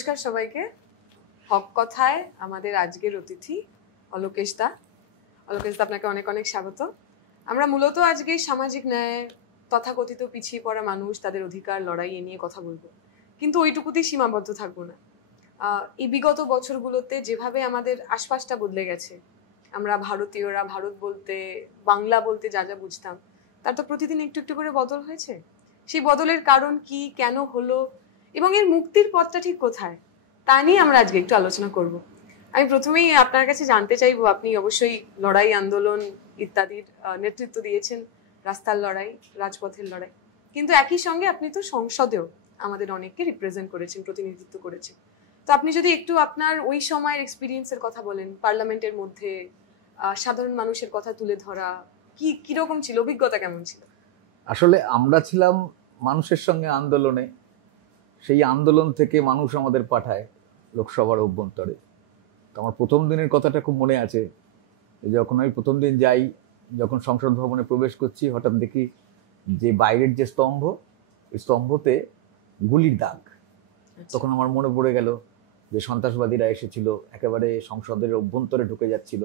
নমস্কার সবাইকে। হক কথায় আমাদের আজকের অতিথি অলোকেশ দা। অলোকেশ দা, আপনাকে অনেক অনেক স্বাগত। আমরা মূলত আজকে সামাজিক ন্যায়, তথাকথিত পিছিয়ে পড়া মানুষ, তাদের অধিকার লড়াই নিয়ে কথা বলবো, কিন্তু ওইটুকুতেই সীমাবদ্ধ থাকবো না। এই বিগত বছরগুলোতে যেভাবে আমাদের আশপাশটা বদলে গেছে, আমরা ভারতীয়রা ভারত বলতে, বাংলা বলতে যা যা বুঝতাম, তার তো প্রতিদিন একটু একটু করে বদল হয়েছে। সেই বদলের কারণ কি, কেন হলো, এবং এর মুক্তির পথটা ঠিক কোথায়, তা নিয়ে আমরা আজকে একটু আলোচনা করব। আমি প্রথমেই আপনার কাছে জানতে চাইবো, আপনি অবশ্যই লড়াই, আন্দোলন ইত্যাদির নেতৃত্ব দিয়েছেন, রাস্তার লড়াই, রাজপথের লড়াই, কিন্তু একই সঙ্গে আপনি তো সংসদেও আমাদের অনেককে রিপ্রেজেন্ট করেছেন, প্রতিনিধিত্ব করেছেন। তো আপনি যদি একটু আপনার ওই সময়ের এক্সপিরিয়েন্সের কথা বলেন, পার্লামেন্টের মধ্যে সাধারণ মানুষের কথা তুলে ধরা, কিরকম ছিল, অভিজ্ঞতা কেমন ছিল? আসলে আমরা ছিলাম মানুষের সঙ্গে আন্দোলনে, সেই আন্দোলন থেকে মানুষ আমাদের পাঠায় লোকসভার অভ্যন্তরে। তো আমার প্রথম দিনের কথাটা খুব মনে আছে, যখন আমি প্রথম দিন যাই, যখন সংসদ ভবনে প্রবেশ করছি, হঠাৎ দেখি যে বাইরের যে স্তম্ভ, ওই স্তম্ভতে গুলির দাগ। তখন আমার মনে পড়ে গেল যে সন্ত্রাসবাদীরা এসেছিল, একেবারে সংসদের অভ্যন্তরে ঢুকে যাচ্ছিল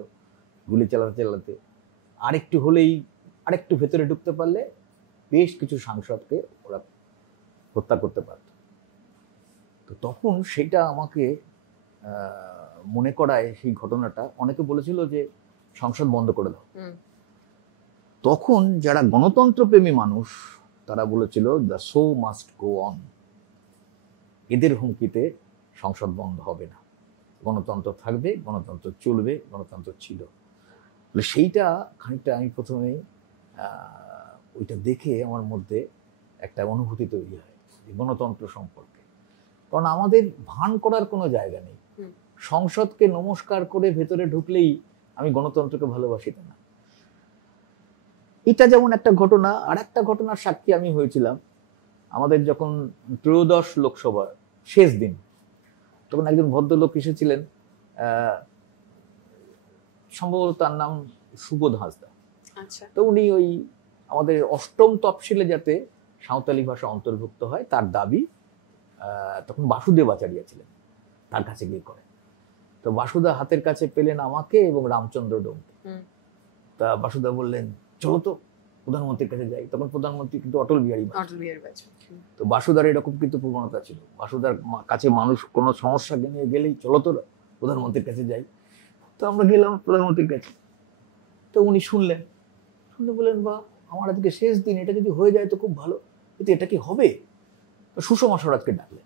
গুলি চালাতে চালাতে। আরেকটু হলেই, আরেকটু ভেতরে ঢুকতে পারলে বেশ কিছু সাংসদকে ওরা হত্যা করতে পারত। তো তখন সেটা আমাকে মনে করায়, সেই ঘটনাটা। অনেকে বলেছিল যে সংসদ বন্ধ করে দাও। তখন যারা গণতন্ত্রপ্রেমী মানুষ, তারা বলেছিল the show must go on. এদের হুমকিতে সংসদ বন্ধ হবে না, গণতন্ত্র থাকবে, গণতন্ত্র চলবে, গণতন্ত্র ছিল। সেইটা খানিকটা আমি প্রথমে ওইটা দেখে আমার মধ্যে একটা অনুভূতি তৈরি হয় গণতন্ত্র সম্পর্কে। কারণ আমাদের ভান করার কোনো জায়গা নেই। সংসদকে নমস্কার করে ভেতরে ঢুকলেই আমি গণতন্ত্রকে ভালোবাসি না। এটা যেমন একটা ঘটনা। আর একটা ঘটনার সাক্ষী আমি হয়েছিলাম আমাদের যখন ত্রয়োদশ লোকসভা শেষ দিন, তখন একজন ভদ্রলোক এসেছিলেন, সম্ভবত তার নাম সুবোধ হাঁসদা। তো উনি ওই আমাদের অষ্টম তফসিলে যাতে সাঁওতালি ভাষা অন্তর্ভুক্ত হয় তার দাবি তখন বাসুদেব আচার্য ছিলেন, তার কাছে গিয়ে করে। তো বাসুদা হাতের কাছে পেলেন আমাকে এবং রামচন্দ্র ডোমকে। তা বাসুদা বললেন, চলো তো প্রধানমন্ত্রীর কাছে যাই। তখন প্রধানমন্ত্রী কিন্তু অটল বিহারী বাজপেয়ী। তো বাসুদার এরকম কিন্তু প্রবণতা ছিল, বাসুদার কাছে মানুষ কোনো সমস্যা নিয়ে গেলেই চলো তো প্রধানমন্ত্রীর কাছে যাই। তো আমরা গেলাম প্রধানমন্ত্রীর কাছে। তো উনি শুনলেন, শুনলে বললেন, বা আমার আজকে শেষ দিন, এটা যদি হয়ে যায় তো খুব ভালো, কিন্তু এটা কি হবে? সুষমা স্বরাজকে ডাকলেন।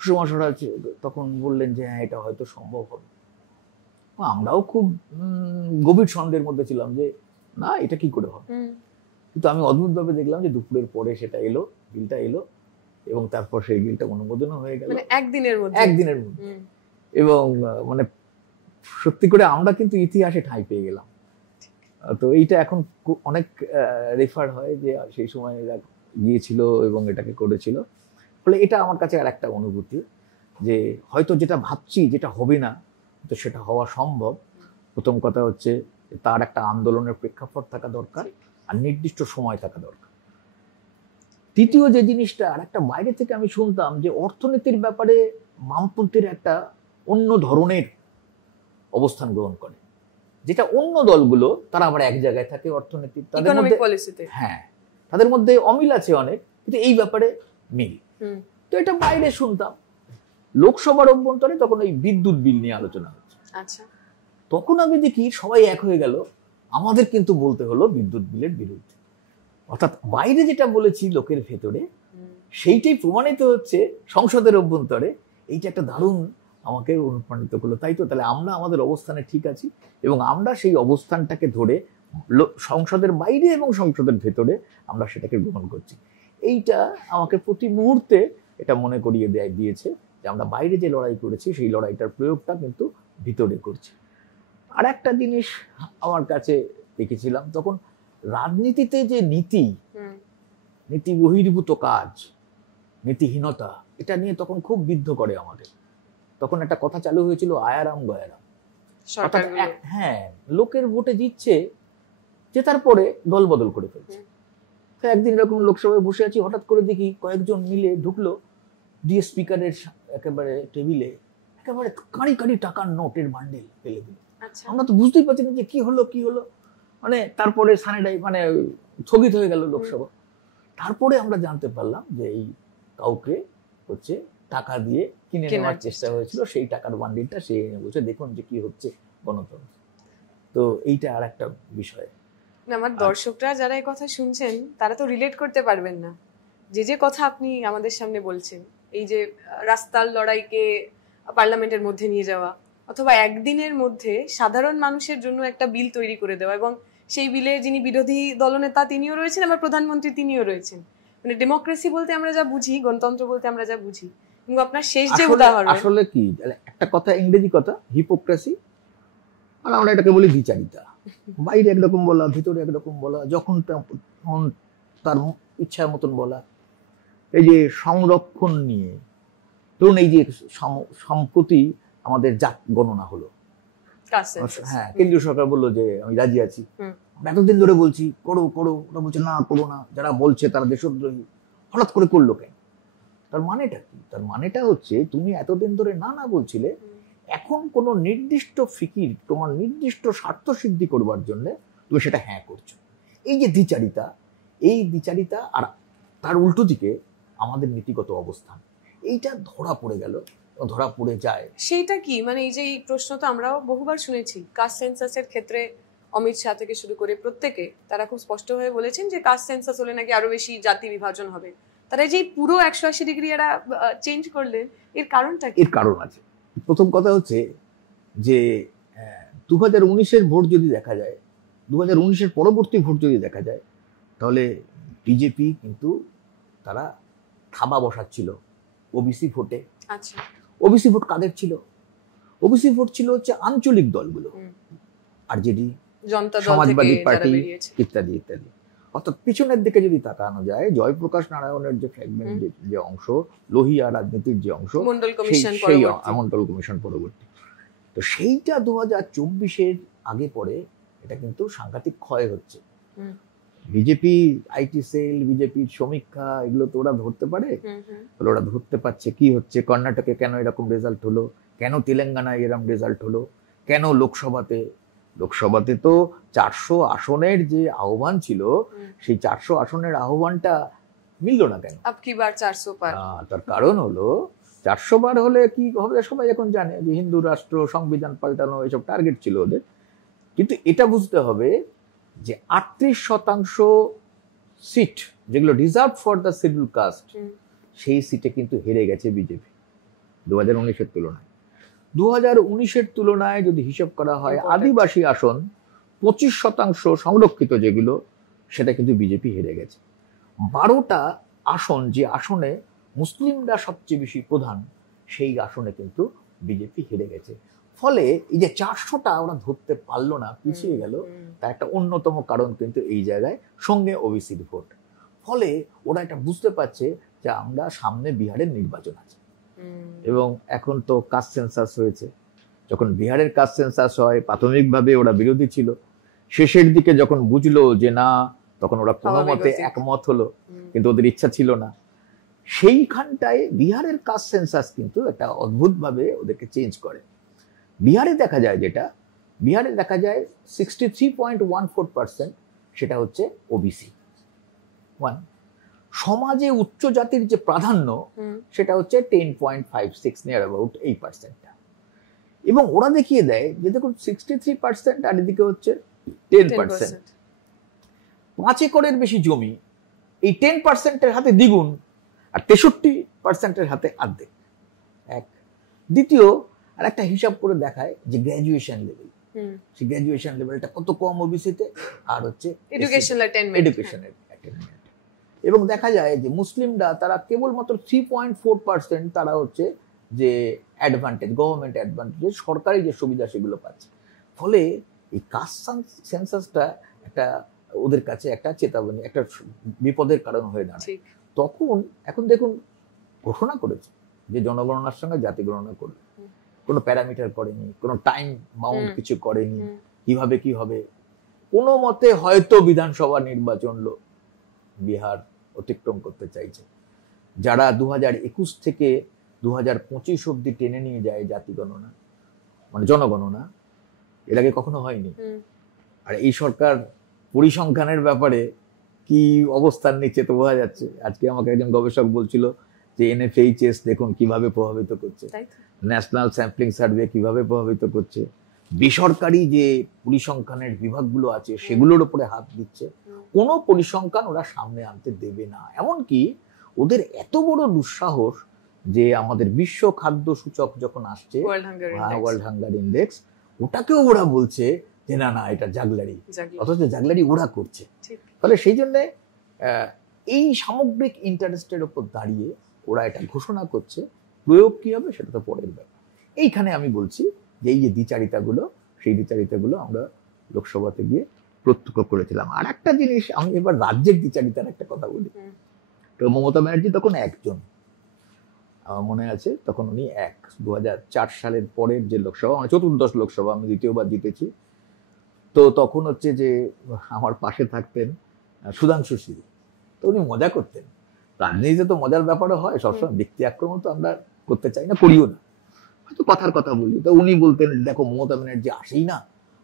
সুষমা স্বরাজ তখন বললেন যে হ্যাঁ, এটা হয়তো সম্ভব হবে। আমরাও খুব গভীর সন্দেহের মধ্যে ছিলাম যে না, এটা কি করে হবে। কিন্তু আমি অদ্ভুতভাবে দেখলাম যে দুপুরের পরে সেটা এলো, বিলটা এলো, এবং তারপর সেই বিলটা অনুমোদনও হয়ে গেল একদিনের মধ্যে। এবং মানে সত্যি করে আমরা কিন্তু ইতিহাসে ঠাঁই পেয়ে গেলাম। তো এইটা এখন অনেক রেফার হয় যে সেই সময় এরা গিয়েছিল এবং এটাকে করেছিল। ফলে এটা আমার কাছে আর একটা অনুভূতি যে হয়তো যেটা ভাবছি যেটা হবে না, তো সেটা হওয়া সম্ভব। প্রথম কথা হচ্ছে তার একটা আন্দোলনের প্রেক্ষাপট থাকা দরকার, আর নির্দিষ্ট সময় থাকা দরকার। তৃতীয় যে জিনিসটা, আর একটা বাইরে থেকে আমি শুনতাম যে অর্থনীতির ব্যাপারে বামপন্থীর একটা অন্য ধরনের অবস্থান গ্রহণ করে, যেটা অন্য দলগুলো তারা আবার এক জায়গায় থাকে অর্থনীতি, তাদের মধ্যে হ্যাঁ, তাদের মধ্যে অমিল আছে অনেক, কিন্তু এই ব্যাপারে মিল। তো এটা বাইরে শুনতাম। লোকসভার অভ্যন্তরে তখন ওই বিদ্যুৎ বিল নিয়ে আলোচনা হচ্ছে। তখন আমি দেখি সবাই এক হয়ে গেল, আমাদের কিন্তু বলতে হলো বিদ্যুৎ বিলের বিরুদ্ধে। অর্থাৎ বাইরে যেটা বলেছি লোকের ভেতরে, সেইটাই প্রমাণিত হচ্ছে সংসদের অভ্যন্তরে। এইটা একটা দারুণ আমাকে অনুপ্রাণিত করলো। তাই তো, তাহলে আমরা আমাদের অবস্থানে ঠিক আছি, এবং আমরা সেই অবস্থানটাকে ধরে সংসদের বাইরে এবং সংসদের ভেতরে আমরা সেটাকে গ্রহণ করছি। এইটা আমাকে প্রতি মুহূর্তে এটা মনে করিয়ে দিয়েছে যে আমরা বাইরে যে লড়াই করেছি, সেই লড়াইটার প্রয়োগটা কিন্তু ভিতরে করছি। আর একটা জিনিস আমার কাছে দেখেছিলাম, তখন রাজনীতিতে যে নীতি বহির্ভূত কাজ, নীতিহীনতা, এটা নিয়ে তখন খুব বিদ্ধ করে আমাদের। তখন একটা কথা চালু হয়েছিল, আয়ারাম গয়ারাম। হ্যাঁ, লোকের ভোটে জিতছে, জেতার পরে দল বদল করে ফেলছে। একদিন এরকম লোকসভায় বসে আছি, হঠাৎ করে দেখি কয়েকজন মিলে ঢুকলো দিয়ে স্পিকারের একেবারে টেবিলে একেবারে কাঁড়ি কাঁড়ি টাকার নোটের বান্ডেল ফেলে দিল। আমরা তো বুঝতেই পারছি না যে কি হলো মানে তারপরে সানিটাই মানে স্থগিত হয়ে গেল লোকসভা। তারপরে আমরা জানতে পারলাম যে এই কাউকে হচ্ছে টাকা দিয়ে কিনে নেওয়ার চেষ্টা হয়েছিল, সেই টাকার বান্ডিলটা সে এনে বলছে দেখুন যে কি হচ্ছে গণতন্ত্র। তো এইটা আর একটা বিষয়। আমার দর্শকরা যারা এই কথা শুনছেন তারা তো রিলেট করতে পারবেন না যে কথা আপনি আমাদের সামনে বলছেন, এই যে রাস্তার লড়াইকে পার্লামেন্টের মধ্যে নিয়ে যাওয়া, অথবা একদিনের মধ্যে সাধারণ মানুষের জন্য একটা বিল তৈরি করে দেওয়া, এবং সেই বিলে যিনি বিরোধী দলনেতা তিনিও রয়েছেন, আবার প্রধানমন্ত্রী তিনিও রয়েছেন। মানে ডেমোক্রেসি বলতে আমরা যা বুঝি, গণতন্ত্র বলতে আমরা যা বুঝি, কিন্তু আপনার শেষ যে উদাহরণ আসলে কি একটা কথা, ইংরেজি কথা হিপোক্রেসি, আর আমরা এটাকে বলি দ্বিচারিতা। বাইরে একরকম বলা, ভিতরে একরকম বলা, যখন তার ইচ্ছার মতন বলা। এই যে সংরক্ষণ নিয়ে ধরুন, এই যে সম্প্রতি আমাদের জাত গণনা হলো, হ্যাঁ কেন্দ্রীয় সরকার বললো যে আমি রাজি আছি, এতদিন ধরে বলছি করো করো, ওরা বলছে না করো না, যারা বলছে তারা দেশদ্রোহী। হঠাৎ করে করলো কেন? তার মানেটা কি? তার মানেটা হচ্ছে তুমি এতদিন ধরে না না বলছিলে, এখন কোনো নির্দিষ্ট ফিকির, তোমার নির্দিষ্ট স্বার্থ সিদ্ধি করবার জন্য তুমি সেটা হ্যাঁ করছো। এই যে দ্বিচারিতা, এই দ্বিচারিতা, আর তার উল্টো দিকে আমাদের নীতিগত অবস্থান, এইটা ধরা পড়ে গেল, ধরা পড়ে যায়। সেইটা কি মানে এই যে এই প্রশ্ন তো আমরাও বহুবার শুনেছি। কাস্ট সেন্সাসের ক্ষেত্রে অমিত শাহ থেকে শুরু করে প্রত্যেকে তারা খুব স্পষ্টভাবে বলেছেন যে কাস্ট সেন্সাস হলে নাকি আরো বেশি জাতি বিভাজন হবে। তারা যে পুরো 180 ডিগ্রি এরা চেঞ্জ করলেন, এর কারণটা কি? এর কারণ আছে। প্রথম কথা হচ্ছে যে 2019-এর ভোট যদি দেখা যায়, 2019-এর পরবর্তী ভোট যদি দেখা যায়, তাহলে বিজেপি কিন্তু তারা থাবা বসাচ্ছিল ওবিসি ভোটে। আচ্ছা, ওবিসি ভোট কাদের ছিল? ওবিসি ভোট ছিল হচ্ছে আঞ্চলিক দলগুলো, আরজেডি, সমাজবাদী পার্টি ইত্যাদি ইত্যাদি। অর্থাৎ পিছনের দিকে যদি তাকানো যায়, জয়প্রকাশ নারায়ণের যে ফ্র্যাগমেন্ট, যে অংশ, লোহিয়া রাজনীতির যে অংশ, সেই মন্ডল কমিশন পরবর্তী, তো সেইটা 2024-এর আগে পরে এটা কিন্তু সাংঘাতিক ক্ষয় হচ্ছে। বিজেপি আইটি সেল, বিজেপির সমীক্ষা, এগুলো তো ওরা ধরতে পারে, ওরা ধরতে পারছে কি হচ্ছে কর্ণাটকে কেন এরকম রেজাল্ট হলো, কেন তেলেঙ্গানায় এরকম রেজাল্ট হলো, কেন লোকসভাতে তো 400 আসনের যে আহ্বান ছিল, সেই 400 আসনের আহ্বানটা মিলল না কেন? আপকিবার 400 পার। তার কারণ হলো 400 বার হলে কি হবে সবাই এখন জানে যে হিন্দু রাষ্ট্র, সংবিধান পাল্টানো, এসব টার্গেট ছিল ওদের। কিন্তু এটা বুঝতে হবে যে 38% সিট যেগুলো reserve for the schedule caste, সেই সিটে কিন্তু হেরে গেছে বিজেপি 2019-এর তুলনায়। 2019-এর তুলনায় যদি হিসাব করা হয়, আদিবাসী আসন 25% সংরক্ষিত যেগুলো, সেটা কিন্তু বিজেপি হেরে গেছে। 12টা আসন, যে আসনে মুসলিমরা সবচেয়ে বেশি প্রধান, সেই আসনে কিন্তু বিজেপি হেরে গেছে। ফলে এই যে 400টা ওরা ধরতে পারলো না, পিছিয়ে গেল, তার একটা অন্যতম কারণ কিন্তু এই জায়গায় সঙ্গে ওবিসির ভোট। ফলে ওরা এটা বুঝতে পারছে যে আমরা সামনে বিহারের নির্বাচন আছে, এবং এখন তো কাস্ট সেন্সাস হয়েছে। যখন বিহারের কাস্ট সেন্সাস হয়, প্রাথমিকভাবে ওরা বিরোধী ছিল, শেষের দিকে যখন বুঝলো যে না, তখন ওরা কোনো মতে একমত হলো, কিন্তু ওদের ইচ্ছা ছিল না। সেইখানটায় বিহারের কাস্ট সেন্সাস কিন্তু একটা অদ্ভুতভাবে ওদেরকে চেঞ্জ করে। বিহারে দেখা যায় 63.14%, সেটা হচ্ছে ওবিসি। সমাজে উচ্চ জাতির যে প্রাধান্য, সেটা হচ্ছে 10.56, নিয়ার অ্যাবাউট 8%। এবং ওরা দেখিয়ে দেয় যে দেখুন 63%, আর এদিকে হচ্ছে 10%। 5 একরের বেশি জমি, এই 10%-এর হাতে দ্বিগুণ, আর 63%-এর হাতে অর্ধেক। এক। দ্বিতীয়, আর একটা হিসাব করে দেখায় যে গ্র্যাজুয়েশন লেভেল, সেই গ্র্যাজুয়েশন লেভেলটা কত কম ওবিসিতে, আর হচ্ছে এডুকেশনের অ্যাটেনমেন্ট। এবং দেখা যায় যে মুসলিমরা তারা কেবলমাত্র 3.4% তারা হচ্ছে যে অ্যাডভান্টেজ, গভর্নমেন্ট অ্যাডভান্টেজ, সরকারি যে সুবিধা সেগুলো পাচ্ছে। ফলে এই কাস্ট সেন্সাসটা একটা ওদের কাছে একটা চেতাবনী, একটা বিপদের কারণ হয়ে দাঁড়ায়। তখন এখন দেখুন ঘোষণা করেছে যে জনগণনার সঙ্গে জাতি গণনা করবে, কোনো প্যারামিটার করেনি, কোনো টাইম বাউন্ড কিছু করেনি, কিভাবে কি হবে। কোনো মতে হয়তো বিধানসভা নির্বাচন বিহার অতিক্রম করতে চাইছে, যারা 2021 থেকে 2025 অব্দি টেনে নিয়ে যায় জাতি গণনা, মানে জনগণনা, এর আগে কখনো হয়নি। আর এই সরকার পরিসংখ্যানের ব্যাপারে কি অবস্থান নিচ্ছে তো বোঝা যাচ্ছে। আজকে আমাকে একজন গবেষক বলছিল যে এনএফএইচএস দেখুন কিভাবে প্রভাবিত করছে, ন্যাশনাল স্যাম্পলিং সার্ভে কিভাবে প্রভাবিত করছে, বেসরকারি যে পরিসংখ্যানের বিভাগগুলো আছে সেগুলোর উপরে হাত দিচ্ছে। কোনো পরিসংখ্যান ওরা সামনে আনতে দেবে না। এমনকি ওদের এত বড় দুঃসাহস যে আমাদের বিশ্ব খাদ্য সূচক যখন আসছে, ওয়ার্ল্ড হাঙ্গার ইন্ডেক্স, ওটাকেও ওরা বলছে যে না না এটা জাগলারি, অথচ জাগলারি ওরা করছে। ফলে সেই জন্য এই সামগ্রিক ইন্টারেস্টের উপর দাঁড়িয়ে ওরা এটা ঘোষণা করছে। প্রয়োগ কি হবে সেটা তো পরের ব্যাপার। এইখানে আমি বলছি যে এই যে দ্বিচারিতাগুলো, সেই দ্বিচারিতাগুলো আমরা লোকসভাতে গিয়ে প্রত্যক্ষ করেছিলাম। আর একটা জিনিস, আমি এবার রাজ্যের দ্বিচারিতার একটা কথা বলি। তো মমতা ব্যানার্জি তখন একজন, আমার মনে আছে তখন উনি 2004 সালের পরের যে লোকসভা, মানে চতুর্দশ লোকসভা, আমি দ্বিতীয়বার জিতেছি। তো তখন হচ্ছে যে আমার পাশে থাকতেন সুধাংশু সিং। তো উনি মজা করতেন। রাজনীতিতে তো মজার ব্যাপারও হয়, সবসময় ব্যক্তি আক্রমণ তো আমরা করতে চাই না, করিও না, হয়তো কথার কথা বলি। তো উনি বলতেন দেখো মমতা ব্যানার্জি আসেই না,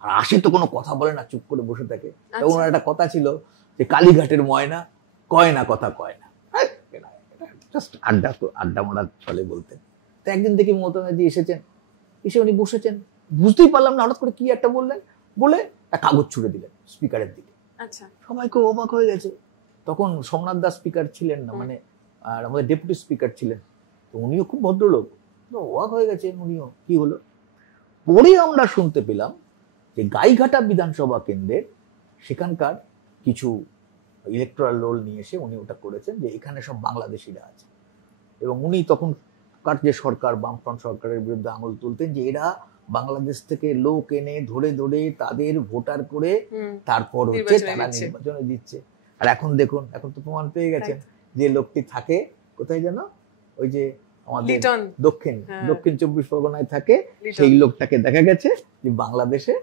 আর আসে তো কোনো কথা বলে না, চুপ করে বসে থাকে। তো ওনার একটা কথা ছিল যে কালীঘাটের ময়না কয় না কথা কয় না, জাস্ট আড্ডা মারার ছলে বলতেন। তো একদিন দেখি মমতা ব্যানার্জি এসেছেন, এসে উনি বসেছেন, বুঝতেই পারলাম না হঠাৎ করে কি একটা বললেন, বলে একটা কাগজ ছুড়ে দিলেন স্পিকারের দিকে। আচ্ছা, সবাই খুব অবাক হয়ে গেছে। তখন সোমনাথ দাস স্পিকার ছিলেন না, মানে আর আমাদের ডেপুটি স্পিকার ছিলেন। তো উনিও খুব ভদ্রলোক, অবাক হয়ে গেছেন উনিও, কি হলো। পরে আমরা শুনতে পেলাম যে গাইঘাটা বিধানসভা কেন্দ্রের সেখানকার কিছু ইলেকট্রাল রোল নিয়ে এসে উনি ওটা করেছেন যে এখানে সব বাংলাদেশিরা আছে, এবং উনি তখনকার যে সরকার, বামফ্রন্ট সরকারের বিরুদ্ধে আঙুল তুলতেন যে এরা বাংলাদেশ থেকে লোক এনে ধরে ধরে তাদের ভোটার করে তারপর হচ্ছে তারা নির্বাচনে দিচ্ছে। আর এখন দেখুন, এখন তো প্রমাণ পেয়ে গেছেন যে লোকটি থাকে কোথায় যেন, ওই যে আমাদের দক্ষিণ 24 পরগনায় থাকে, সেই লোকটাকে দেখা গেছে যে বাংলাদেশে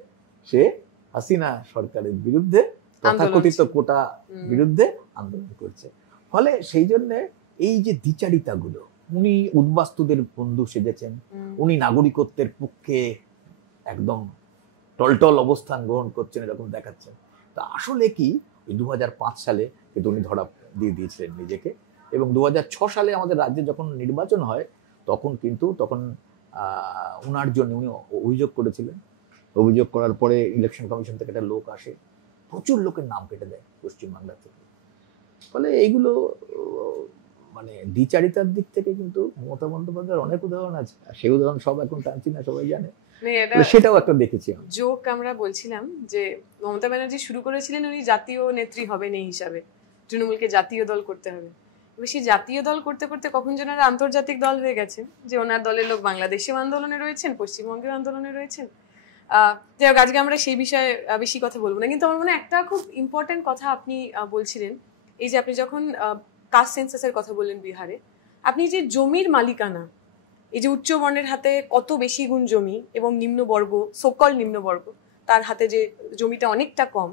সে হাসিনা সরকারের বিরুদ্ধে, তথাকথিত কোটা বিরুদ্ধে আন্দোলন করছে। ফলে সেই জন্য এই যে দ্বিচারিতাগুলো, উনি উদ্বাস্তুদের বন্ধু সেজেছেন, উনি নাগরিকত্বের পক্ষে একদম টলটল অবস্থান গ্রহণ করছেন, এরকম দেখাচ্ছেন। তা আসলে কি 2005 সালে কিন্তু উনি ধরা দিয়ে দিয়েছিলেন নিজেকে, এবং 2006 সালে আমাদের রাজ্যে যখন নির্বাচন হয় তখন কিন্তু উনার জন্য উনি অভিযোগ করেছিলেন। অভিযোগ করার পরে ইলেকশন কমিশন থেকে একটা লোক আসে, প্রচুর লোকের নাম কেটে দেয় পশ্চিমবাংলা থেকে। ফলে এইগুলো মানে দ্বিচারিতার দিক থেকে কিন্তু মমতা বন্দ্যোপাধ্যায়ের অনেক উদাহরণ আছে, আর সেই উদাহরণ সব এখন টানছি না, সবাই জানে, সেটাও একটা দেখেছি। জোক আমরা বলছিলাম যে মমতা ব্যানার্জি শুরু করেছিলেন উনি জাতীয় নেত্রী হবেন এই হিসাবে, তৃণমূলকে জাতীয় দল করতে হবে। সেই জাতীয় দল করতে করতে কখন যেন আন্তর্জাতিক দল হয়ে গেছে, যে ওনার দলের লোক বাংলাদেশেও আন্দোলনে রয়েছেন, পশ্চিমবঙ্গেও আন্দোলনে রয়েছেন। যাই হোক, আজকে আমরা সেই বিষয়ে বেশি কথা বলবো না, কিন্তু আমার মনে হয় একটা খুব ইম্পর্টেন্ট কথা আপনি বলছিলেন, এই যে আপনি যখন কাস্ট সেন্সাসের কথা বললেন বিহারে, আপনি যে জমির মালিকানা, এই যে উচ্চ বর্ণের হাতে কত বেশি গুণ জমি এবং নিম্নবর্গ, সোকল নিম্নবর্গ, তার হাতে যে জমিটা অনেকটা কম,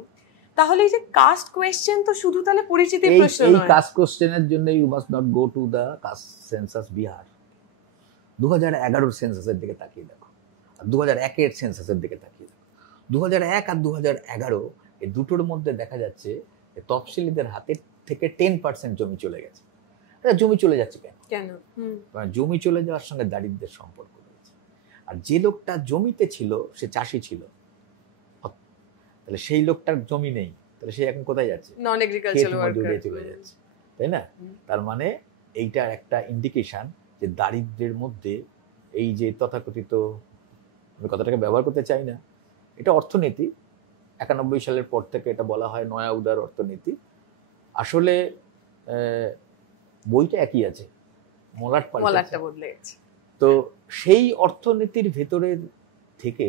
তাহলে এই যে কাস্ট কোয়েশ্চেন তো শুধু তাহলে পরিচিতির প্রশ্ন নয়। এই কাস্ট কোশ্চেনের জন্য you must not go to the caste census Bihar. 2011 সেন্সাসের দিকে তাকিয়ে দেখো, আর 2001 সেন্সাসের দিকে তাকিয়ে দেখো। 2001 আর 2011 এই দুটোর মধ্যে দেখা যাচ্ছে যে তফসিলিদের হাতে থেকে 10% জমি চলে গেছে। জমি চলে যাচ্ছে কেন? জমি চলে যাওয়ার সঙ্গে দারিদ্র্যের সম্পর্ক রয়েছে। আর যে লোকটা জমিতে ছিল সে চাষি ছিল, তাহলে সেই লোকটার জমি নেই, তাহলে সে এখন কোথায় যাচ্ছে? নন এগ্রিকালচারাল ওয়ার্কার চলে যাচ্ছে, তাই না? তার মানে এইটার একটা ইন্ডিকেশন যে দারিদ্র্যের মধ্যে এই যে তথাকথিত, আমি কথাটাকে ব্যবহার করতে চাই না, এটা অর্থনীতি, 91 সালের পর থেকে এটা বলা হয় নয়া উদার অর্থনীতি। আসলে বইটা একই আছে, মলাটটা বদলে গেছে। তো সেই অর্থনীতির ভেতরের থেকে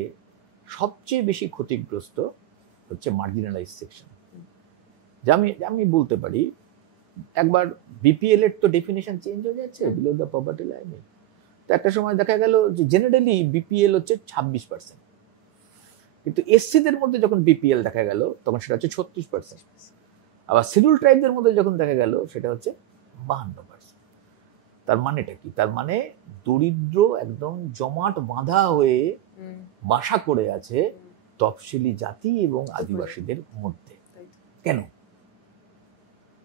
সবচেয়ে বেশি ক্ষতিগ্রস্ত হচ্ছে মার্জিনালাইজ সেকশন। আমি বলতে পারি একবার বিপিএল এর তো ডেফিনেশন চেঞ্জ হয়ে যাচ্ছে, বিলো দ্য পভার্টি লাইন। তো একটা সময় দেখা গেল যে জেনারেলি বিপিএল হচ্ছে 26%, কিন্তু এসসিদের মধ্যে যখন বিপিএল দেখা গেল তখন সেটা হচ্ছে 36%। আবার শিডিউল ট্রাইবদের মধ্যে যখন দেখা গেল সেটা হচ্ছে 52%। তার মানেটা কি? তার মানে দরিদ্র একদম জমাট বাঁধা হয়ে বাসা করে আছে তফসিলি জাতি এবং আদিবাসীদের মধ্যে। কেন?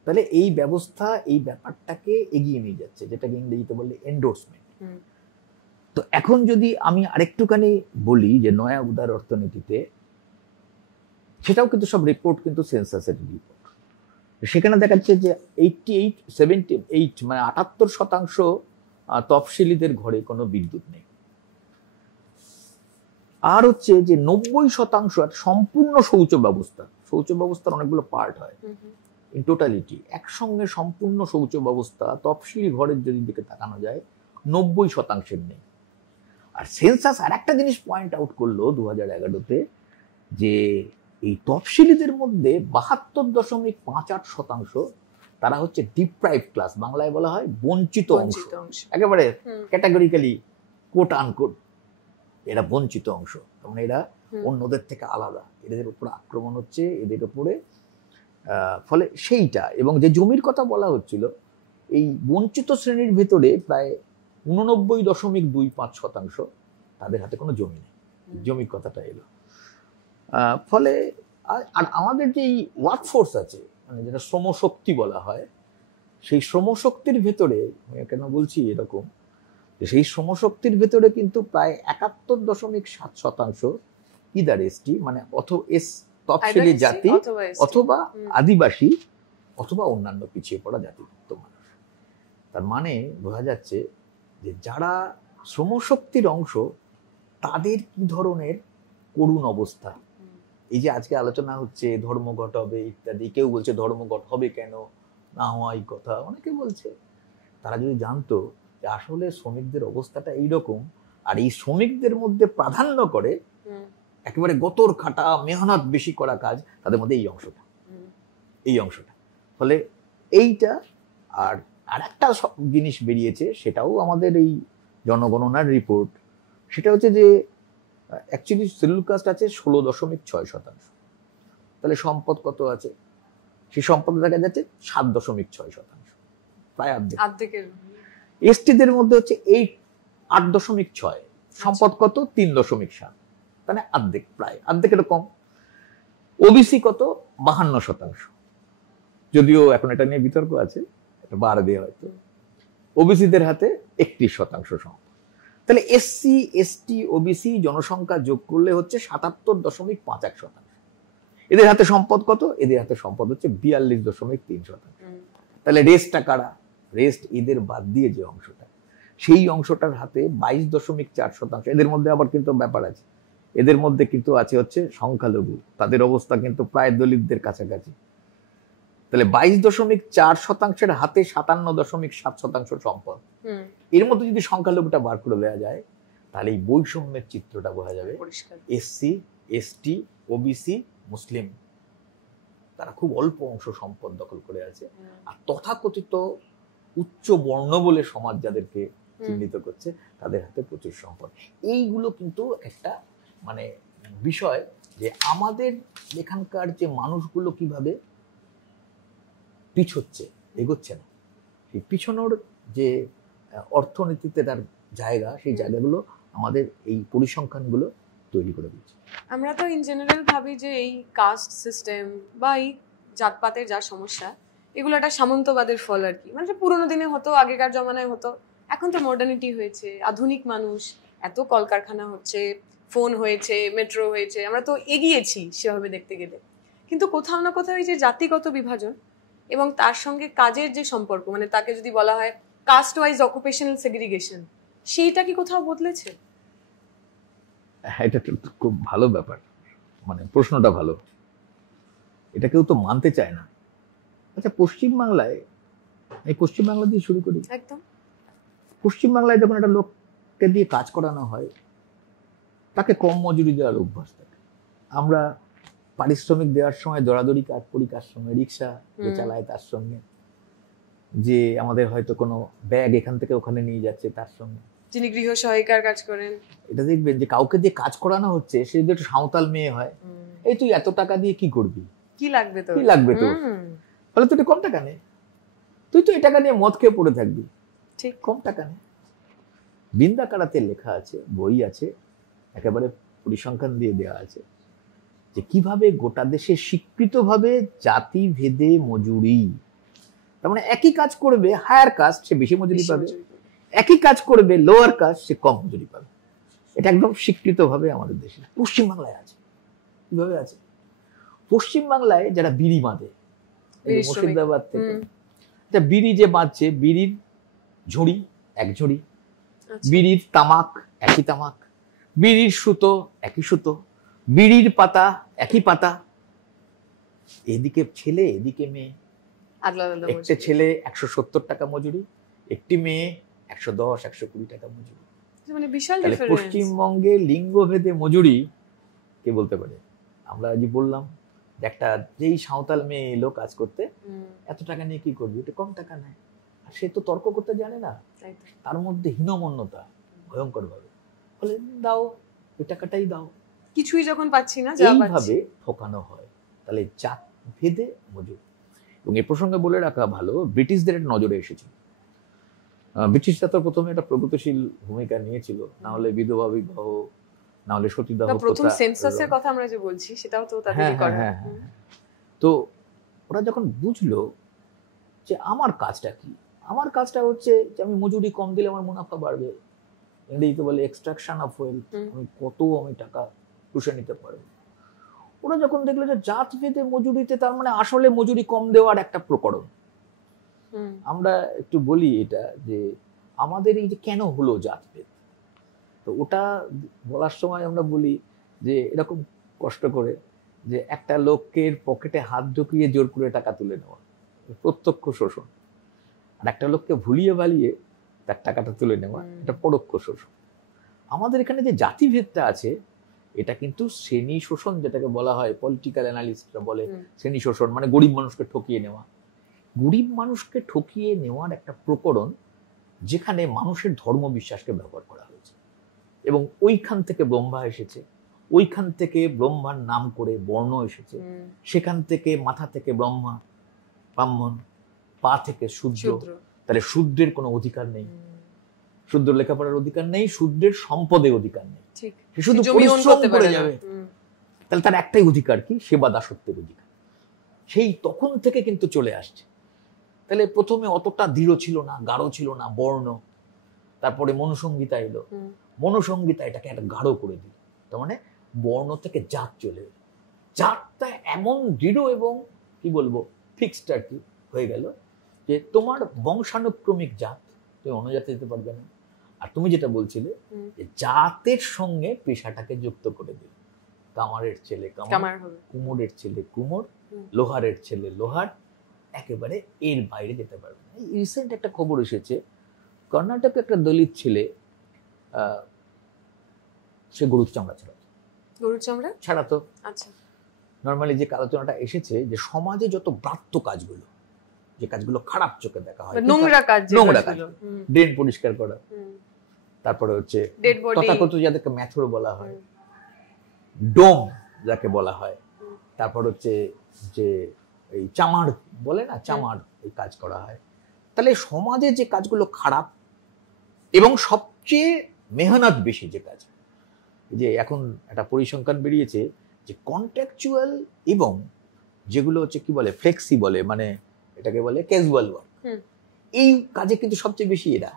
তাহলে এই ব্যবস্থা এই ব্যাপারটাকে এগিয়ে নিয়ে যাচ্ছে, যেটাকে ইংরেজিতে বললে এন্ডোর্সমেন্ট। তো এখন যদি আমি আরেকটুখানি বলি যে নয়া উদার অর্থনীতিতে, সেটাও কিন্তু সব রিপোর্ট কিন্তু সেন্সাসের রিপোর্ট। সেখানে দেখা যাচ্ছে যে 78 মানে 78% তফসিলিদের ঘরে কোনো বিদ্যুৎ নেই। আর হচ্ছে যে 90% সম্পূর্ণ শৌচ ব্যবস্থার অনেকগুলো পার্ট হয় ইন টোটালিটি, একসঙ্গে সম্পূর্ণ শৌচ ব্যবস্থা তফসিলি ঘরের যদি দিকে তাকানো যায় 90% নেই। আর সেন্সাস আর একটা জিনিস পয়েন্ট আউট করলো 2011-তে, যে এই তফসিলিদের মধ্যে 72.58% তারা হচ্ছে ডিপ্রাইভ ক্লাস, বাংলায় বলা হয় বঞ্চিত অংশ, একেবারে ক্যাটাগরিক্যালি কোট আনকোট এরা বঞ্চিত অংশ। মানে এরা অন্যদের থেকে আলাদা, এদের উপর আক্রমণ হচ্ছে এদের উপরে। ফলে সেইটা, এবং যে জমির কথা বলা হচ্ছিল, এই বঞ্চিত শ্রেণীর ভেতরে প্রায় 89.25% তাদের হাতে কোনো জমি নেই। জমির কথাটা এলো। ফলে আর আমাদের যে ওয়ার্কফোর্স আছে, মানে যেটা শ্রমশক্তি বলা হয়, সেই শ্রমশক্তির ভেতরে কেন বলছি এরকম, সেই শ্রমশক্তির ভেতরে কিন্তু প্রায় 71.7% ইদার এসটি, মানে তফসিলি জাতি অথবা আদিবাসী অথবা অন্যান্য পিছিয়ে পড়া জাতিভুক্ত মানুষ। তার মানে বোঝা যাচ্ছে যে যারা শ্রমশক্তির অংশ, তাদের কি ধরনের করুণ অবস্থা। এই যে আজকে আলোচনা হচ্ছে ধর্মঘট হবে ইত্যাদি, কেউ বলছে ধর্মঘট হবে কেন, না হওয়াই কথা, অনেকে বলছে। তারা যদি জানতো যে আসলে শ্রমিকদের অবস্থাটা এইরকম, আর এই শ্রমিকদের মধ্যে প্রাধান্য করে একেবারে গতর খাটা মেহনত বেশি করা কাজ, তাদের মধ্যে এই অংশটা। ফলে এইটা আর একটা জিনিস বেরিয়েছে, সেটাও আমাদের এই জনগণনার রিপোর্ট, সেটা হচ্ছে যে অ্যাকচুয়ালি শিডিউল কাস্ট আছে 16.6%। তাহলে সম্পদ কত আছে? সেই সম্পদ দেখা যাচ্ছে 7.6%, প্রায় অর্ধেকের। এসটিদের মধ্যে হচ্ছে 8.6, সম্পদ কত? 3.7, মানে অর্ধেক, প্রায় অর্ধেকের কম। ওবিসি কত? 52%, যদিও এখন এটা নিয়ে বিতর্ক আছে, এটা বাড়বে হয়তো। ওবিসিদের হাতে 31% সম্পদ। তাহলে এসসি এসটি ওবিসি জনসংখ্যা যোগ করলে হচ্ছে 77.51%। এদের হাতে সম্পদ কত? এদের হাতে সম্পদ হচ্ছে 42.3%। তাহলে রেস্টটা কারা? রেস্ট এদের বাদ দিয়ে যে অংশটা, সেই অংশটার হাতে 22.4%। এদের মধ্যে আবার কিন্তু ব্যাপার আছে, এদের মধ্যে কিন্তু আছে হচ্ছে সংখ্যালঘু, তাদের অবস্থা কিন্তু প্রায় দলিতদের কাছাকাছি। তাহলে 22.4%-এর হাতে 57.7% সম্পদ। এর মধ্যে যদি সংখ্যালঘুটা বার করে দেওয়া যায়, তাহলে এই বৈষম্যের চিত্রটা বোঝা যাবে। এসসি এসটি ওবিসি মুসলিম, তারা খুব অল্প অংশ সম্পদ দখল করে আছে। আর তথাকথিত উচ্চ বর্ণ বলে সমাজ যাদেরকে চিহ্নিত করছে, তাদের হাতে প্রচুর সম্পদ। এইগুলো কিন্তু একটা মানে বিষয়, যে আমাদের এখানকার যে মানুষগুলো কিভাবে পিছোচ্ছে, এগোচ্ছে না। সেই পিছনোর যে অর্থনীতিতে তার জায়গা, সেই জায়গাগুলো আমাদের এই পরিসংখ্যানগুলো তৈরি করে দিচ্ছে। আমরা তো ইন জেনারেল ভাবি যে এই কাস্ট সিস্টেম বা এই জাতপাতের যা সমস্যা, এগুলো একটা সামন্তবাদের ফল আর কি। মানে পুরোনো দিনে হতো, আগেকার জমানায় হতো। এখন তো মডার্নিটি হয়েছে, আধুনিক মানুষ, এত কলকারখানা হচ্ছে, ফোন হয়েছে, মেট্রো হয়েছে, আমরা তো এগিয়েছি সেভাবে দেখতে গেলে। কিন্তু কোথাও না কোথাও এই যে জাতিগত বিভাজন এবং তার সঙ্গে কাজের যে সম্পর্ক, মানে তাকে যদি বলা হয় কাস্ট ওয়াইজ অকুপেশনাল সেগ্রিগেশন, সেইটা কি কোথাও বদলেছে? এটা খুব ভালো ব্যাপার, মানে প্রশ্নটা ভালো। এটা কেউ তো মানতে চায় না। আচ্ছা, পশ্চিমবাংলায়, এই পশ্চিমবাংলা দিয়ে শুরু করি। একদম পশ্চিমবাংলায় যখন একটা লোককে দিয়ে কাজ করানো হয়, তাকে কম মজুরি দেওয়ার অভ্যাস থাকে। আমরা পারিশ্রমিক দেওয়ার সময় দরাদরি কাজ করি কার সঙ্গে? রিক্সা যে চালায় তার সঙ্গে, যে আমাদের হয়তো কোনো ব্যাগ এখান থেকে ওখানে নিয়ে যাচ্ছে তার সঙ্গে, যিনি গৃহ সহায়িকার কাজ করেন। এটা দেখবেন যে কাউকে দিয়ে কাজ করানো হচ্ছে, সে যদি একটু সাঁওতাল মেয়ে হয়, এই তুই এত টাকা দিয়ে কি করবি, কি লাগবে তোর, ফলে তুই কম টাকা নে, তুই তো এই টাকা নিয়ে মদ খেয়ে পড়ে থাকবি, ঠিক, কম টাকা নেয়। বিন্দাকারাতে লেখা আছে, বই আছে, একেবারে পরিসংখ্যান দিয়ে দেওয়া আছে যে কিভাবে গোটা দেশে স্বীকৃতভাবে জাতি ভেদে মজুরি, তার মানে একই কাজ করবে হায়ার কাস্ট সে বেশি মজুরি পাবে, একই কাজ করবে লোয়ার কাস্ট সে কম মজুরি পাবে। এটা একদম স্বীকৃতভাবে আমাদের দেশে পশ্চিমবাংলায় আছে। কিভাবে আছে? পশ্চিমবাংলায় যারা বিড়ি বাঁধে, মুর্শিদাবাদ থেকে বিড়ি যে বাঁধছে, বিড়ির ঝুড়ি এক ঝুড়ি, বিড়ির তামাক একই তামাক, বিড়ির সুতো একই সুতো, বিড়ির পাতা একই পাতা, এদিকে ছেলে এদিকে মেয়ে। একটা ছেলে 170 টাকা মজুরি, একটি মেয়ে 110 120 টাকা মজুরি। মানে বিশাল ডিফারেন্স। পশ্চিমবঙ্গে লিঙ্গভেদে মজুরি কে বলতে পারে? আমরা আজ বললাম যে একটা যেই সাঁওতাল মেয়ে এলো কাজ করতে, এত টাকা নিয়ে কি করবি, এটা কম টাকা নেয়, আর সে তো তর্ক করতে জানে না, তার মধ্যে হীনমন্যতা ভয়ঙ্কর ভাবে, বলে দাও ওই টাকাটাই দাও, কিছুই যখন পাচ্ছি না, এইভাবে ঠকানো হয়। তাহলে জাত ভেদে মজুরি। এবং এই প্রসঙ্গে বলে রাখা ভালো, ব্রিটিশদের একটা নজরে এসেছিল। ব্রিটিশরা তো প্রথমে একটা প্রগতিশীল ভূমিকা নিয়েছিল, না হলে বিধবা বিবাহ, না হলে সতীদাহ প্রথা, প্রথম সেন্সাসের কথা আমরা যে বলছি সেটাও তো তাদেরই করা। তো ওরা যখন বুঝলো যে আমার কাজটা কি, আমার কাজটা হচ্ছে যে আমি মজুরি কম দিলে আমার মুনাফা বাড়বে, ইংরেজিতে বলে এক্সট্রাকশন অফ ওয়েলথ, আমি টাকা পুষে নিতে পারবো। ওরা যখন দেখলো যে জাত ভেদে মজুরিতে, তার মানে আসলে মজুরি কম দেওয়ার একটা প্রকরণ। আমরা একটু বলি এটা যে আমাদের এই যে কেন হলো জাতভেদ, তো ওটা বলার সময় আমরা বলি যে এরকম কষ্ট করে যে একটা লোকের পকেটে হাত ঢুকিয়ে জোর করে টাকা তুলে নেওয়া, প্রত্যক্ষ শোষণ, আর একটা লোককে ভুলিয়ে ভালিয়ে তার টাকাটা তুলে নেওয়া, এটা পরোক্ষ শোষণ। আমাদের এখানে যে জাতিভেদটা আছে এটা কিন্তু শ্রেণী শোষণ, যেটাকে বলা হয়, পলিটিক্যাল অ্যানালিস্টরা বলে শ্রেণী শোষণ, মানে গরিব মানুষকে ঠকিয়ে নেওয়া। গরিব মানুষকে ঠকিয়ে নেওয়ার একটা প্রকরণ যেখানে মানুষের ধর্ম বিশ্বাসকে ব্যবহার করা হয়েছে, এবং ওইখান থেকে ব্রহ্মা এসেছে, ওইখান থেকে ব্রহ্মার নাম করে বর্ণ এসেছে, সেখান থেকে মাথা থেকে ব্রহ্মা, ব্রাহ্মণ, পা থেকে শূদ্র। তাহলে শূদ্রের কোনো অধিকার নেই, শূদ্র লেখাপড়ার অধিকার নেই, শূদ্রের সম্পদের অধিকার নেই, সে শুধু পরিশ্রম করে যাবে। তাহলে তার একটাই অধিকার কি? সেবা দাসত্বের অধিকার। সেই তখন থেকে কিন্তু চলে আসছে। তাহলে প্রথমে অতটা দৃঢ় ছিল না, গাঢ় ছিল না বর্ণ, তারপরে মনুসংহিতা এলো, মনুসংহিতা এটাকে একটা গাঢ় করে দিল, তার মানে বর্ণ থেকে জাত চলে এলো, জাতটা এমন দৃঢ় এবং কি বলবো ফিক্সড আর কি হয়ে গেল যে তোমার বংশানুক্রমিক জাত, তুমি অন্য জাতে যেতে পারবে না। আর তুমি যেটা বলছিলে যে জাতের সঙ্গে পেশাটাকে যুক্ত করে দিল, কামারের ছেলে কামার, কুমোরের ছেলে কুমোর, লোহারের ছেলে লোহার, একেবারে এর বাইরে যেতে পারবে না। রিসেন্ট একটা খবর এসেছে, কর্ণাটকে একটা দলিত ছেলে সে গরুর চামড়া ছাড়াতো। আচ্ছা, নর্মালি যে আলোচনাটা এসেছে যে সমাজে যত ব্রাত্য কাজগুলো, যে কাজগুলো খারাপ চোখে দেখা হয়, নোংরা কাজ, ড্রেন পরিষ্কার করা, তারপরে হচ্ছে তথাকথিত যাদেরকে ম্যাথর বলা হয়, ডোম যাকে বলা হয়, তারপর হচ্ছে যে এই চামার বলে না, চামার এই কাজ করা হয়। তাহলে সমাজে যে কাজগুলো খারাপ এবং সবচেয়ে মেহনত বেশি যে কাজ, যে এখন একটা পরিসংখ্যান বেরিয়েছে যে কন্ট্রাকচুয়াল এবং যেগুলো হচ্ছে কি বলে ফ্লেক্সি বলে, মানে এটাকে বলে ক্যাজুয়াল ওয়ার্ক, এই কাজে কিন্তু সবচেয়ে বেশি এরা।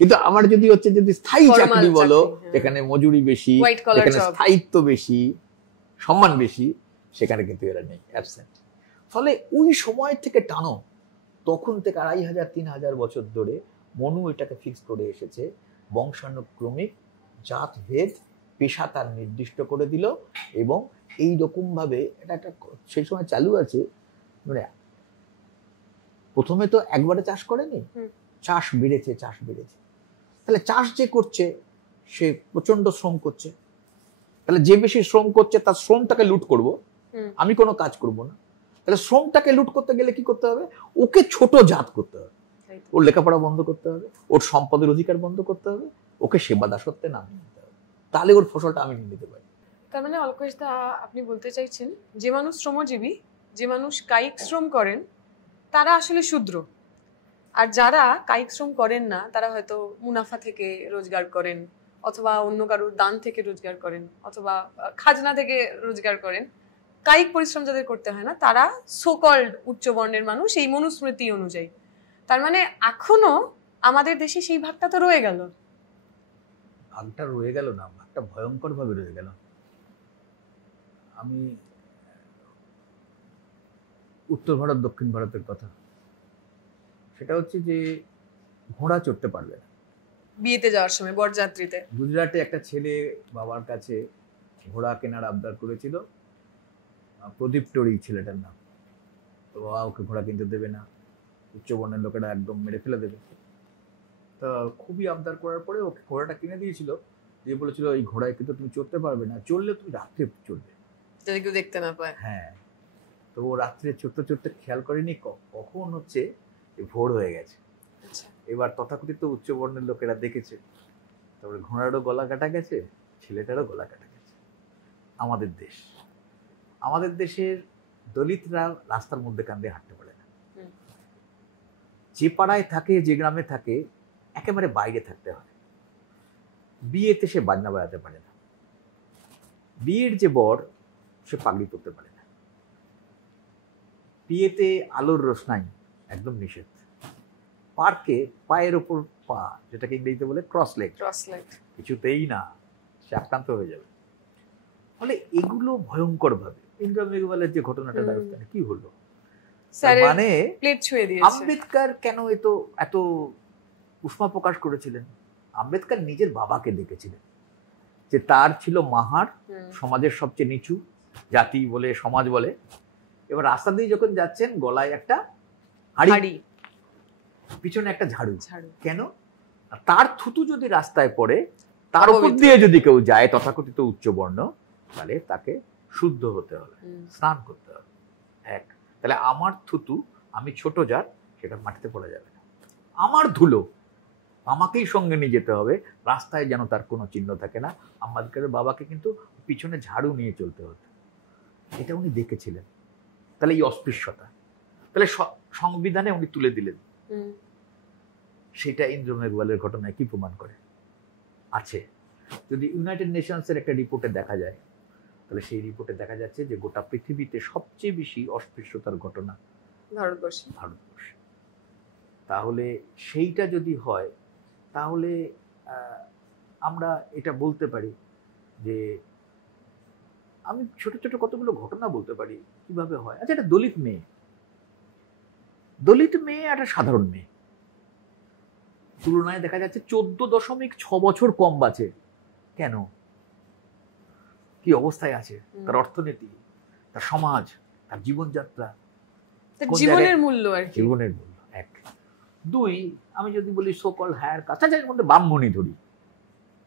কিন্তু আমার যদি হচ্ছে যদি স্থায়ী চাকরি বলো, যেখানে মজুরি বেশি, যেখানে স্থায়িত্ব বেশি, সম্মান বেশি, সেখানে কিন্তু এরা নেই, অ্যাবসেন্ট। ফলে ওই সময় থেকে টানো, তখন থেকে 2500-3000 বছর ধরে মনু এটাকে ফিক্স করে এসেছে, বংশানুক্রমিক জাত ভেদ পেশা তার নির্দিষ্ট করে দিল। এবং এই রকম ভাবে এটা একটা সেই সময় চালু আছে, মানে প্রথমে তো একবারে চাষ করেনি, চাষ বেড়েছে, তাহলে চাষ যে করছে সে প্রচন্ড শ্রম করছে, তাহলে যে বেশি শ্রম করছে তার শ্রমটাকে লুট করব, আমি কোনো কাজ করব না। তাহলে শ্রমটাকে লুট করতে গেলে কি করতে হবে? ওকে ছোট জাত করতে হবে, ওর লেখাপড়া বন্ধ করতে হবে, ওর সম্পদের অধিকার বন্ধ করতে হবে, ওকে সেবা দাসত্বে নামিয়ে নিতে হবে, তাহলে ওর ফসলটা আমি নিতে পারি। তার মানে অলকেশ দা আপনি বলতে চাইছেন যে মানুষ শ্রমজীবী, যে মানুষ কায়িক শ্রম করেন, তারা আসলে শূদ্র, আর যারা কায়িক শ্রম করেন না তারা হয়তো মুনাফা থেকে রোজগার করেন, অথবা অন্য কারোর দান থেকে রোজগার করেন, অথবা খাজনা থেকে রোজগার করেন। কায়িক পরিশ্রম যাদের করতে হয় না তারা সোকল্ড উচ্চ বর্ণের মানুষ এই মনুস্মৃতি অনুযায়ী। তার মানে এখনো আমাদের দেশে সেই ভাগটা তো রয়ে গেল। ভাগটা রয়ে গেল না, ভাগটা ভয়ঙ্কর ভাবে রয়ে গেল। আমি উত্তর ভারত দক্ষিণ ভারতের কথা, সেটা হচ্ছে যে ঘোড়া চড়তে পারবে না বিয়েতে যাওয়ার সময় বরযাত্রীতে। গুজরাটে একটা ছেলে বাবার কাছে ঘোড়া কেনার আবদার করেছিল, প্রদীপ টড়ি ছেলেটার নাম। তো বাবা ওকে ঘোড়া কিনতে দেবে না, উচ্চবর্ণের লোকেরা একদম মেরে ফেলে দেবে। তা খুবই আবদার করার পরে ওকে ঘোড়াটা কিনে দিয়েছিল, দিয়ে বলেছিল এই ঘোড়ায় কিন্তু তুমি চড়তে পারবে না, চললে তুমি রাত্রে চলবে, যদি কেউ দেখতে না পায়। হ্যাঁ। তো ও রাত্রে চড়তে চড়তে খেয়াল করেনি কখন হচ্ছে ভোর হয়ে গেছে। এবার তথাকথিত উচ্চবর্ণের লোকেরা দেখেছে, তারপরে ঘোড়ারও গলা কাটা গেছে, ছেলেটারও গলা কাটা গেছে। আমাদের দেশের দলিতরা রাস্তার মধ্যে কান্দে হাঁটতে পারে না। যে পাড়ায় থাকে, যে গ্রামে থাকে, একেবারে বাইরে থাকতে হয়। বিয়েতে সে বাজনা বাজাতে পারে না, বিয়ের যে বর সে পাগড়ি পরতে পারে না, বিয়েতে আলোর রোশনাই একদম নিষেধ, পার্কে পায়ের ওপর পা, যেটাকে ইংরেজিতে বলে ক্রস লেগ, কিছুতেই না, সে আক্রান্ত হয়ে যাবে। ফলে এগুলো ভয়ঙ্কর ভাবে ইন্দিরা মেঘওয়ালের যে ঘটনাটা রাজস্থানে কি হলো, মানে আম্বেদকর কেন এত উষ্মা প্রকাশ করেছিলেন? আম্বেদকর নিজের বাবাকে দেখেছিলেন যে তার ছিল মাহার, সমাজের সবচেয়ে নিচু জাতি বলে সমাজ বলে। এবার রাস্তা দিয়ে যখন যাচ্ছেন গলায় একটা হাড়ি, পিছনে একটা ঝাড়ু। কেন? তার থুতু যদি রাস্তায় পড়ে, তার উপর দিয়ে যদি কেউ যায় তথাকথিত উচ্চবর্ণ, তাহলে তাকে শুদ্ধ হতে হবে, স্নান করতে হবে। এক, তাহলে আমার থুতু, আমি ছোট জাত, সেটা মাটিতে পড়া যাবে না। আমার ধুলো আমাকেই সঙ্গে নিয়ে যেতে হবে, রাস্তায় যেন তার কোনো চিহ্ন থাকে না। আম্বেদকরের বাবাকে কিন্তু পিছনে ঝাড়ু নিয়ে চলতে হতো, এটা উনি দেখেছিলেন। তাহলে এই অস্পৃশ্যতা, তাহলে সংবিধানে উনি তুলে দিলেন। সেটা ইন্দিরা মেঘওয়ালের ঘটনায় কি প্রমাণ করে? আছে, যদি ইউনাইটেড নেশনসের একটা রিপোর্টে দেখা যায়, তাহলে সেই রিপোর্টে দেখা যাচ্ছে যে গোটা পৃথিবীতে সবচেয়ে বেশি অস্পৃশ্যতার ঘটনা ভারতবর্ষে। তাহলে সেইটা যদি হয়, তাহলে আমরা এটা বলতে পারি যে, আমি ছোট ছোট কতগুলো ঘটনা বলতে পারি কিভাবে হয়। আচ্ছা, একটা দলিত মেয়ে একটা সাধারণ মেয়ে, তুলনায় দেখা যাচ্ছে 14.6 বছর কম বাঁচে। কেন? কি অবস্থায় আছে তার অর্থনীতি, তার সমাজ, তার জীবনযাত্রা, জীবনের মূল্য আর কি। জীবনের মূল্য এক। দুই, আমি যদি বলি সোকল হায়ার কাস্ট, এর মধ্যে ব্রাহ্মণই ধরি,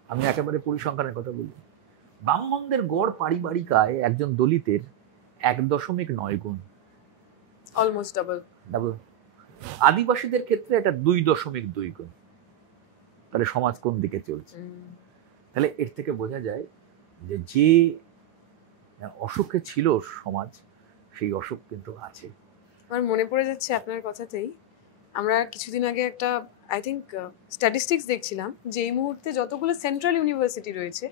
আমি একেবারে পরিসংখ্যানের কথা বলি, ব্রাহ্মণদের গড় পারিবারিক আয় একজন দলিতের 1.9 গুণ, অলমোস্ট ডাবল। আদিবাসীদের ক্ষেত্রে এটা 2.2 গুণ। তাহলে সমাজ কোন দিকে চলছে? তাহলে এর থেকে বোঝা যায় যে অসুখে ছিল সমাজ, সেই অসুখ কিন্তু আছে। আমার মনে পড়ে যাচ্ছে আপনার কথাতেই, আমরা কিছুদিন আগে একটা আই থিঙ্ক স্ট্যাটিস্টিক্স দেখছিলাম যে এই মুহূর্তে যতগুলো সেন্ট্রাল ইউনিভার্সিটি রয়েছে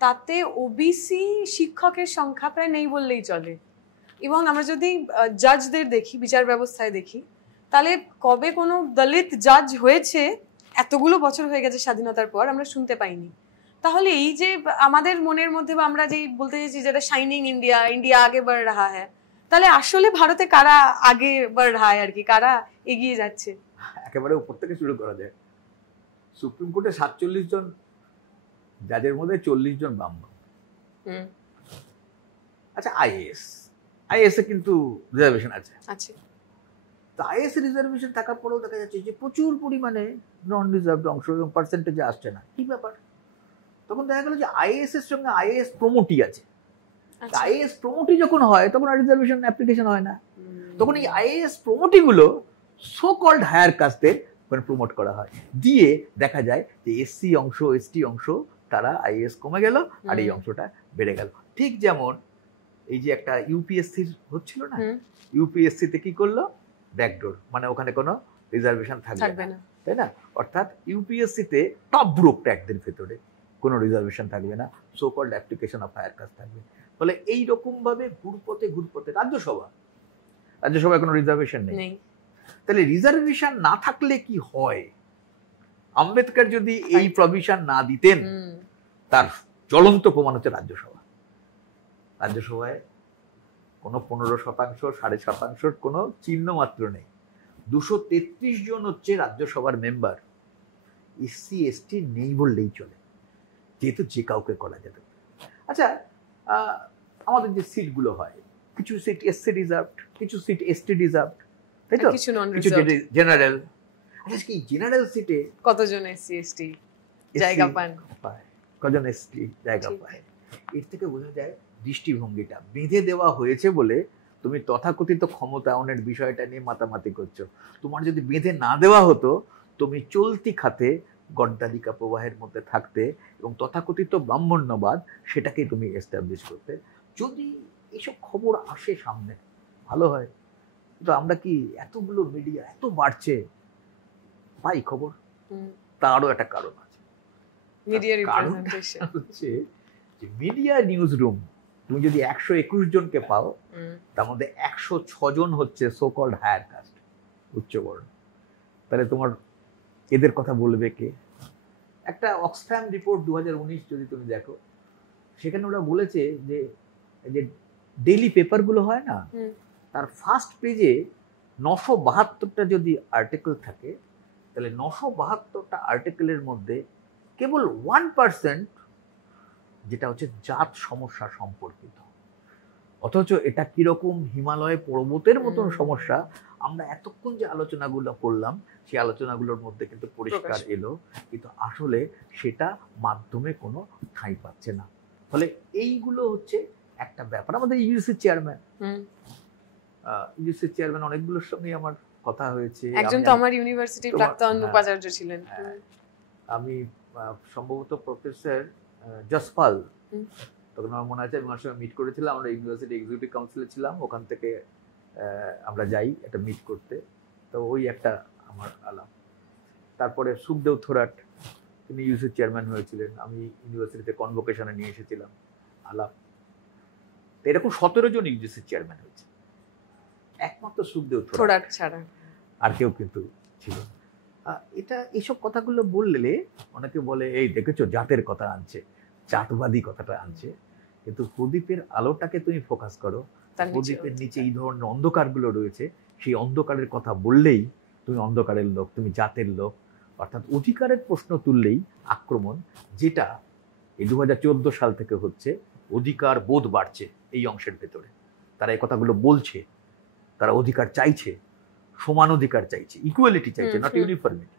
তাতে ওবিসি শিক্ষকের সংখ্যা প্রায় নেই বললেই চলে। এবং আমরা যদি জাজদের দেখি, বিচার ব্যবস্থায় দেখি, তাহলে কবে কোনো দলিত জাজ হয়েছে এতগুলো বছর হয়ে গেছে স্বাধীনতার পর, আমরা শুনতে পাইনি। তাহলে এই যে আমাদের মনের মধ্যে বা আমরা যেই বলতে চাইছি যেটা শাইনিং ইন্ডিয়া আগে बढ़ रहा है, তাহলে আসলে ভারতে কারা আগে बढ़ रहा है আর কি, কারা এগিয়ে যাচ্ছে? একেবারে উপর থেকে শুরু করা যায়। সুপ্রিম কোর্টে 47 জন জাজের মধ্যে 40 জন ব্রাহ্মণ। আচ্ছা, আইএএস এ কিন্তু রিজার্ভেশন আছে। তো আইএএস রিজার্ভেশন থাকার পরেও দেখা যাচ্ছে যে প্রচুর পরিমাণে নন রিজার্ভড অংশ এবং পার্সেন্টেজে আসছে না। কি ব্যাপার? তখন দেখা গেল যে আইএএস এর সঙ্গে আইএএস প্রমোটই আছে। আইএএস প্রমোটই যখন হয় তখন আর রিজার্ভেশন অ্যাপ্লিকেশন হয় না। তখন এই আইএএস প্রমোটিগুলো সো কল্ড হায়ার কাস্টদের প্রমোট করা হয়, দিয়ে দেখা যায় যে এসসি অংশ, এসটি অংশ, তারা আইএএস কমে গেল আর এই অংশটা বেড়ে গেল। ঠিক যেমন এই যে একটা ইউপিএসসি হচ্ছিল না, ইউপিএসসিতে কি করলো? ব্যাকডোর, মানে ওখানে কোনো রিজার্ভেশন থাকবে না, তাই না? অর্থাৎ ইউপিএসসিতে টপ গ্রুপ ট্যাগদের ভেতরে কোনো রিজার্ভেশন থাকবে না, so called application of higher caste থাকবে। ফলে এইরকম ভাবে ঘুরপথে রাজ্যসভায় কোনো রিজার্ভেশন নেই। তাহলে রিজার্ভেশন না থাকলে কি হয়? আম্বেদকর যদি এই প্রভিশন না দিতেন, তার জ্বলন্ত প্রমাণ হচ্ছে রাজ্যসভায় কোনো 15%, 7.5% কোনো চিহ্ন মাত্র নেই। 233 জন হচ্ছে রাজ্যসভার মেম্বার, এসসি এসটি নেই বললেই চলে, যেহেতু যে কাউকে করা যেত। আচ্ছা, আমাদের যে সিটগুলো হয়, কিছু সিট এসসি রিজার্ভড, কিছু সিট এসটি রিজার্ভড, তাই তো? কিছু জেনারেল। আচ্ছা, কি জেনারেল সিটে কতজন এসসি এসটি জায়গা পায়? কজন এসটি জায়গা পায়? এর থেকে বোঝা যায় দৃষ্টিভঙ্গিটা বেঁধে দেওয়া হয়েছে বলে তুমি তথাকথিত ক্ষমতায়নের বিষয়টা নিয়ে মাতামাতি করছো। তোমার যদি বেঁধে না দেওয়া হতো, তুমি চলতি খাতে গড্ডালিকা প্রবাহের মধ্যে থাকতে এবং তথাকথিত ব্রাহ্মণ্যবাদ সেটাকে তুমি এস্টাবলিশ করতে। যদি এসব খবর আসে সামনে ভালো হয়, তো আমরা কি এতগুলো মিডিয়া এত বাড়ছে পাই খবর, তারও একটা কারণ আছে। হচ্ছে যে মিডিয়া নিউজ রুম তুমি যদি 121 জনকে পাও, তার মধ্যে 106 জন হচ্ছে সো কল্ড হায়ার কাস্ট, উচ্চবর্ণ। তাহলে তোমার এদের কথা বলবে কে? একটা অক্সফ্যাম রিপোর্ট 2019 যদি তুমি দেখো, সেখানে ওরা বলেছে যে ডেইলি পেপারগুলো হয় না, তার ফার্স্ট পেজে 972টা যদি আর্টিকেল থাকে, তাহলে 972টা আর্টিকেলের মধ্যে কেবল 1% যেটা হচ্ছে জাত সমস্যা সম্পর্কিত। অথচ এটা কিরকম হিমালয় পর্বতের মতন সমস্যা, আমরা এতক্ষণ যে আলোচনাগুলো করলাম সেই আলোচনাগুলোর মধ্যে কিন্তু পরিষ্কার এলো, কিন্তু আসলে সেটা মাধ্যমে কোনো ঠাঁই পাচ্ছে না। ফলে এইগুলো হচ্ছে একটা ব্যাপার। আমাদের ইউজিসির চেয়ারম্যান অনেকগুলোর সঙ্গে আমার কথা হয়েছে। একজন তো আমার ইউনিভার্সিটির প্রাক্তন উপাচার্য ছিলেন। আমি সম্ভবত প্রফেসর জসপাল, তখন আমার মনে আছে আমি ওনার সঙ্গে মিট করেছিলাম। আমরা ইউনিভার্সিটি এক্সিকিউটিভ কাউন্সিলে ছিলাম, ওখান থেকে আমরা যাই একটা মিট করতে, তো ওই একটা আমার আলাপ। তারপরে সুখদেব থোরাট, তিনি ইউসির চেয়ারম্যান হয়েছিলেন, আমি ইউনিভার্সিটিতে কনভোকেশনে নিয়ে এসেছিলাম, আলাপ। তো এরকম 17 জন ইউজিসির চেয়ারম্যান হয়েছে, একমাত্র সুখদেব থোরাট ছাড়া আর কেউ কিন্তু ছিল। এটা এইসব কথাগুলো বললে অনেকে বলে এই দেখেছো জাতের কথা আনছে, জাতবাদী কথাটা আনছে, কিন্তু প্রদীপের আলোটাকে তুমি ফোকাস করো, প্রদীপের নিচে এই ধরনের অন্ধকারগুলো রয়েছে, সেই অন্ধকারের কথা বললেই তুমি অন্ধকারের লোক, তুমি জাতের লোক। অর্থাৎ অধিকারের প্রশ্ন তুললেই আক্রমণ, যেটা এই 2014 সাল থেকে হচ্ছে। অধিকার বোধ বাড়ছে এই অংশের ভেতরে, তারা এই কথাগুলো বলছে, তারা অধিকার চাইছে, সমান অধিকার চাইছে, ইকুয়ালিটি চাইছে, নট ইউনিফর্মিটি।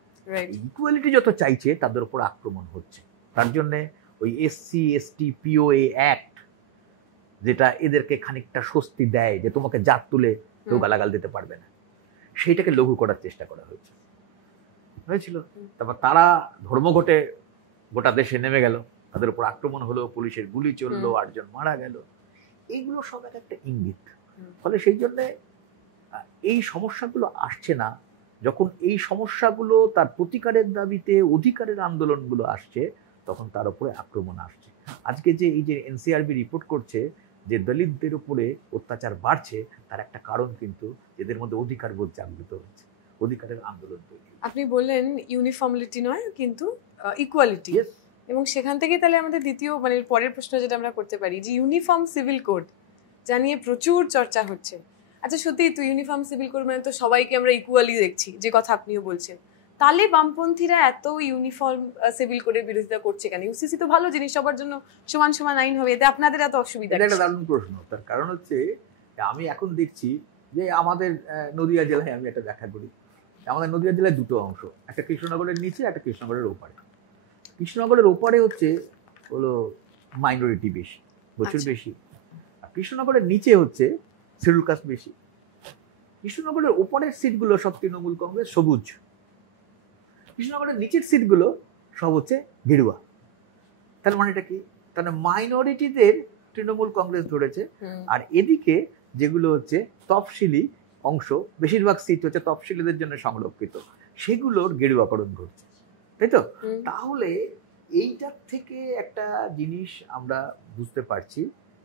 ইকুয়ালিটি যত চাইছে তাদের উপর আক্রমণ হচ্ছে। তার জন্য ওই এসসি এসটি পিওএ অ্যাক্ট, যেটা এদেরকে খানিকটা স্বস্তি দেয় যে তোমাকে জাত তুলে কেউ গালাগাল দিতে পারবে না, সেইটাকে লঘু করার চেষ্টা করা হয়েছিল। তারপর তারা ধর্মঘটে গোটা দেশে নেমে গেল, তাদের উপর আক্রমণ হলো, পুলিশের গুলি চললো, 8 জন মারা গেল। এইগুলো সব একটা ইঙ্গিত। ফলে সেই জন্যে এই সমস্যাগুলো আসছে না। যখন এই সমস্যাগুলো তার প্রতিকারের দাবিতে অধিকারের আন্দোলনগুলো আসছে, তখন তার উপরে আক্রমণ আসছে। আজকে যে এই যে এনসিআরবি রিপোর্ট করছে যে দলিতদের উপরে অত্যাচার বাড়ছে, তার একটা কারণ কিন্তু এদের মধ্যে অধিকার বোধ জাগ্রত হচ্ছে, অধিকারের আন্দোলন তৈরি। আপনি বললেন ইউনিফর্মিটি নয় কিন্তু ইকুয়ালিটি, এবং সেখান থেকে তাহলে আমাদের দ্বিতীয় মানে পরের প্রশ্ন যেটা আমরা করতে পারি যে ইউনিফর্ম সিভিল কোড যা নিয়ে প্রচুর চর্চা হচ্ছে। আচ্ছা সত্যি তো ইউনিফর্ম সিভিল কোড মানে তো সবাইকে আমরা ইকুয়ালি দেখছি, যে কথা আপনিও বলছেন, তাহলে বামপন্থীরা এত ইউনিফর্ম সিভিল কোডের বিরোধিতা করছে কেন? ইউসিসি তো ভালো জিনিস, সবার জন্য সমান সমান আইন হবে, এতে আপনাদের এত অসুবিধা? এটা একটা দারুণ প্রশ্ন। তার কারণ হচ্ছে আমি এখন দেখছি যে আমাদের নদিয়া জেলায়, আমি একটা ব্যাখ্যা করি, আমাদের নদিয়া জেলায় দুটো অংশ, একটা কৃষ্ণনগরের নিচে, একটা কৃষ্ণনগরের ওপারে। কৃষ্ণনগরের ওপারে হলো মাইনরিটি বেশি, প্রচুর বেশি। আর কৃষ্ণনগরের নিচে হচ্ছে শিডিউল কাস্ট বেশি। কৃষ্ণনগরের ওপরের সিটগুলো সব তৃণমূল কংগ্রেস, সবুজ। কৃষ্ণনগরের নিচের সিটগুলো সব হচ্ছে গেরুয়া। তার মানে এটা কি? তাহলে মাইনরিটিদের তৃণমূল কংগ্রেস ধরেছে, আর এদিকে যেগুলো হচ্ছে তফসিলি অংশ, বেশিরভাগ সিট হচ্ছে তফসিলিদের জন্য সংরক্ষিত, সেগুলোর গেরুয়াকরণ ঘটছে, তাই তো? তাহলে এইটার থেকে একটা জিনিস আমরা বুঝতে পারছি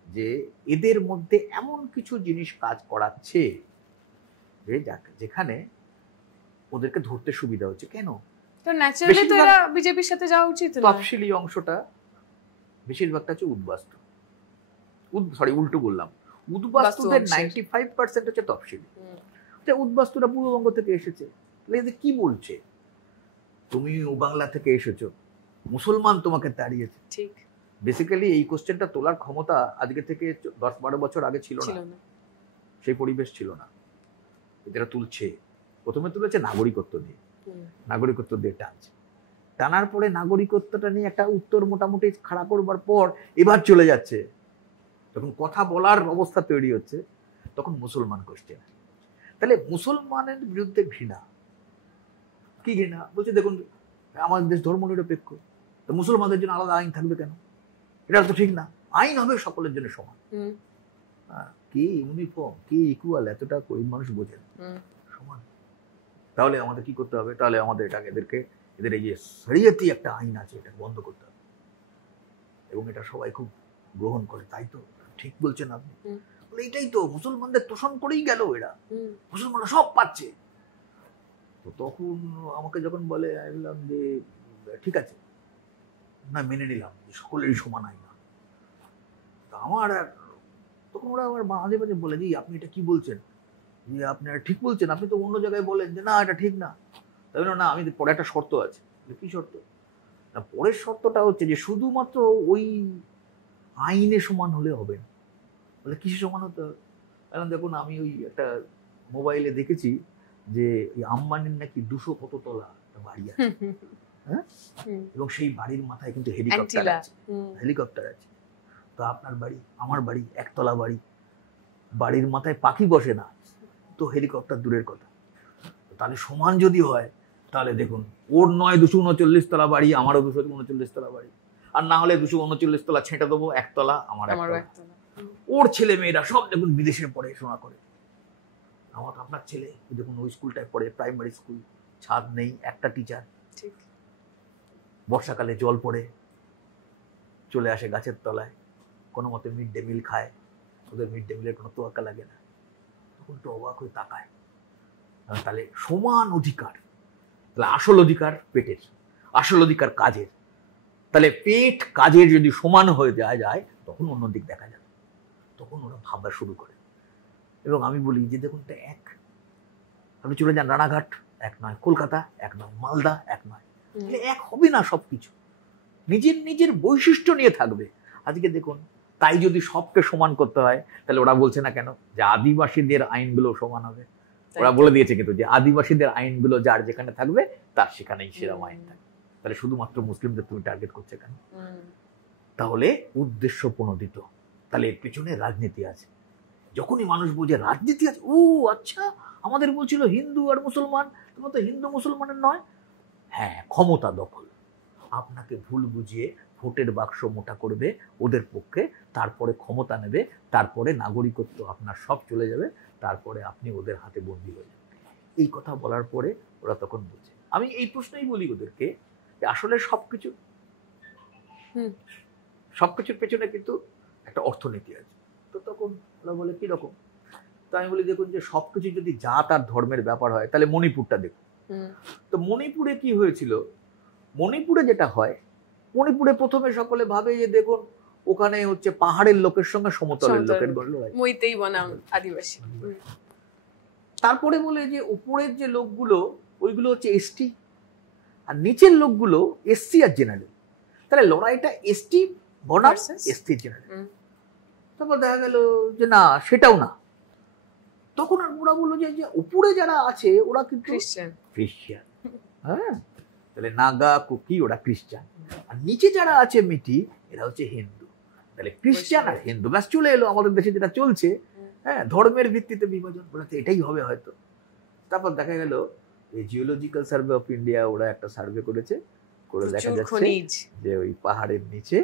যে এদের মধ্যে এমন কিছু জিনিস কাজ করাচ্ছে যেখানে ওদেরকে ধরতে সুবিধা হচ্ছে। কেন? তো ন্যাচারালি তো এরা বিজেপির সাথে যাওয়া উচিত না। তফসিলি অংশটা বেশিরভাগটা হচ্ছে উদ্বাস্তু, উল্টো বললাম, উদ্বাস্তুদের 95% হচ্ছে তফসিলি। উদ্বাস্তুরা পূর্ববঙ্গ থেকে এসেছে, কি বলছে? তুমি বাংলা থেকে এসেছো, মুসলমান তোমাকে তাড়িয়েছে। ঠিক, বেসিক্যালি এই কোশ্চেনটা তোলার ক্ষমতা আজকে থেকে 10-12 বছর আগে ছিল না, সেই পরিবেশ ছিল না। এরা তুলছে, প্রথমে তুলেছে নাগরিকত্ব দিয়ে, নাগরিকত্ব দিয়ে টানার পরে নাগরিকত্বটা নিয়ে একটা উত্তর মোটামুটি খাড়া করবার পর এবার চলে যাচ্ছে, যখন কথা বলার অবস্থা তৈরি হচ্ছে তখন মুসলমান কোশ্চেন। তাহলে মুসলমানের বিরুদ্ধে ঘৃণা, কি ঘৃণা? বলছে দেখুন আমাদের দেশ ধর্মনিরপেক্ষ, তো মুসলমানদের জন্য আলাদা আইন থাকবে কেন? এটা তো ঠিক না, আইন হবে সকলের জন্য সমান। কে ইউনিফর্ম, কে ইকুয়াল, এতটা গরিব মানুষ বোঝেন সমান। তাহলে আমাদের কি করতে হবে? তাহলে আমাদের এদের এই যে শরিয়তি একটা আইন আছে, এটা বন্ধ করতে হবে, এবং এটা সবাই খুব গ্রহণ করে। তাই তো, ঠিক বলছেন আপনি। এইটাই তো, মুসলমানদের তোষণ করেই গেল এরা, মুসলমানরা সব পাচ্ছে। তো তখন আমাকে যখন বলে, আমি বললাম যে ঠিক আছে, না মেনে নিলাম সকলেরই সমান আইন। আমার তখন ওরা আবার মাঝে মাঝে বলে, যে আপনি এটা কি বলছেন, যে আপনি ঠিক বলছেন, আপনি তো অন্য জায়গায় বলেন যে না এটা ঠিক না। তাই না, আমি পরে একটা শর্ত আছে। কি শর্ত? না, পরের শর্তটা হচ্ছে যে শুধুমাত্র ওই আইনে সমান হলে হবে না। বলে কিসে সমান হতে হবে? কারণ দেখুন, আমি ওই একটা মোবাইলে দেখেছি যে আম্বানির নাকি 200 কত তলা বাড়ি আছে, হ্যাঁ, এবং সেই বাড়ির মাথায় কিন্তু হেলিকপ্টার আছে। তো আপনার বাড়ি, আমার বাড়ি, একতলা বাড়ি, বাড়ির মাথায় পাখি বসে না, তো হেলিকপ্টার দূরের কথা। তাহলে সমান যদি হয়, তাহলে দেখুন ওর নয় 239 তলা বাড়ি, আমারও 239 তলা বাড়ি, আর না হলে 239 তলা ছেঁটে দেবো, একতলা আমার একতলা। ওর ছেলে মেয়েরা সব দেখুন বিদেশে পড়াশোনা করে, আমার আপনার ছেলে দেখুন ওই স্কুলটায় পড়ে, প্রাইমারি স্কুল, ছাদ নেই, একটা টিচার, বর্ষাকালে জল পড়ে, চলে আসে গাছের তলায়, কোনো মতে মিড ডে মিল খায়, ওদের মিড ডে মিলের কোনো তোয়াক্কা লাগে না। তখন তো অবাক হয়ে তাকায়, তাহলে সমান অধিকার, তাহলে আসল অধিকার পেটের, আসল অধিকার কাজের, তাহলে পেট কাজের যদি সমান হয়ে যায় তখন অন্য দিক দেখা যাবে, তখন ওরা ভাববা শুরু করে। এবং আমি বলি যে দেখুন, এক, আপনি চলে যান রানাঘাট, এক নয়, কলকাতা এক নয়, মালদা এক নয়, এক হবে না সবকিছু, নিজের নিজের বৈশিষ্ট্য নিয়ে থাকবে। আজকে দেখুন, তাই যদি সবকে সমান করতে হয়, তাহলে ওরা বলছে না কেন যে আদিবাসীদের আইনগুলো সমান হবে? ওরা বলে দিয়েছে কিন্তু যে আদিবাসীদের আইনগুলো যার যেখানে থাকবে তার সেখানেই সেরকম আইন থাকবে। তাহলে শুধুমাত্র মুসলিমদের তুমি টার্গেট করছে কেন? তাহলে উদ্দেশ্য প্রণোদিত, তাহলে এর পিছনে রাজনীতি আছে। যখনই মানুষ বোঝে রাজনীতি আছে, ও আচ্ছা, আমাদের বলছিল হিন্দু আর মুসলমান, তোমার তো হিন্দু মুসলমানের নয়, হ্যাঁ, ক্ষমতা দখল, আপনাকে ভুল বুঝিয়ে ভোটের বাক্স মোটা করবে ওদের পক্ষে, তারপরে ক্ষমতা নেবে, তারপরে নাগরিকত্ব আপনার সব চলে যাবে, তারপরে আপনি ওদের হাতে বন্দী হয়ে যাবেন। এই কথা বলার পরে ওরা তখন বোঝে। আমি এই প্রশ্নই বলি ওদেরকে যে আসলে সবকিছুর পেছনে কিন্তু একটা অর্থনীতি আছে। তো তখন ওরা বলে কিরকম? তো আমি বলি দেখুন, যে সবকিছু যদি জাত আর ধর্মের ব্যাপার হয়, তাহলে মণিপুরটা দেখুন। তো মণিপুরে কি হয়েছিল? মণিপুরে যেটা হয়, মণিপুরে প্রথমে সকলে ভাবে যে দেখুন ওখানে হচ্ছে পাহাড়ের লোকের সঙ্গে সমতলের লোকের লড়াই, মইতেই বনাম আদিবাসী। তারপরে বলে যে উপরের যে লোকগুলো ওইগুলো হচ্ছে এসটি, আর নিচের লোকগুলো এসসি আর জেনারেল। তাহলে লড়াইটা এসটি বনাম এসটি জেনারেল। তারপর দেখা গেল যে না, সেটাও না। তখন ওরা বললো যে উপরে যারা আছে ওরা কিন্তু খ্রিস্টান, হ্যাঁ, তাহলে নাগা, কুকি ওরা খ্রিস্টান, আর নিচে যারা আছে মিটি এরা হচ্ছে হিন্দু। তাহলে খ্রিস্টান আর হিন্দু ব্যাস চলে এলো আমাদের দেশে যেটা চলছে, হ্যাঁ, ধর্মের ভিত্তিতে বিভাজন, বলেছে এটাই হবে হয়তো। তারপর দেখা গেল এই জিওলজিক্যাল সার্ভে অফ ইন্ডিয়া ওরা একটা সার্ভে করেছে, করে দেখা যাচ্ছে যে ওই পাহাড়ের নিচে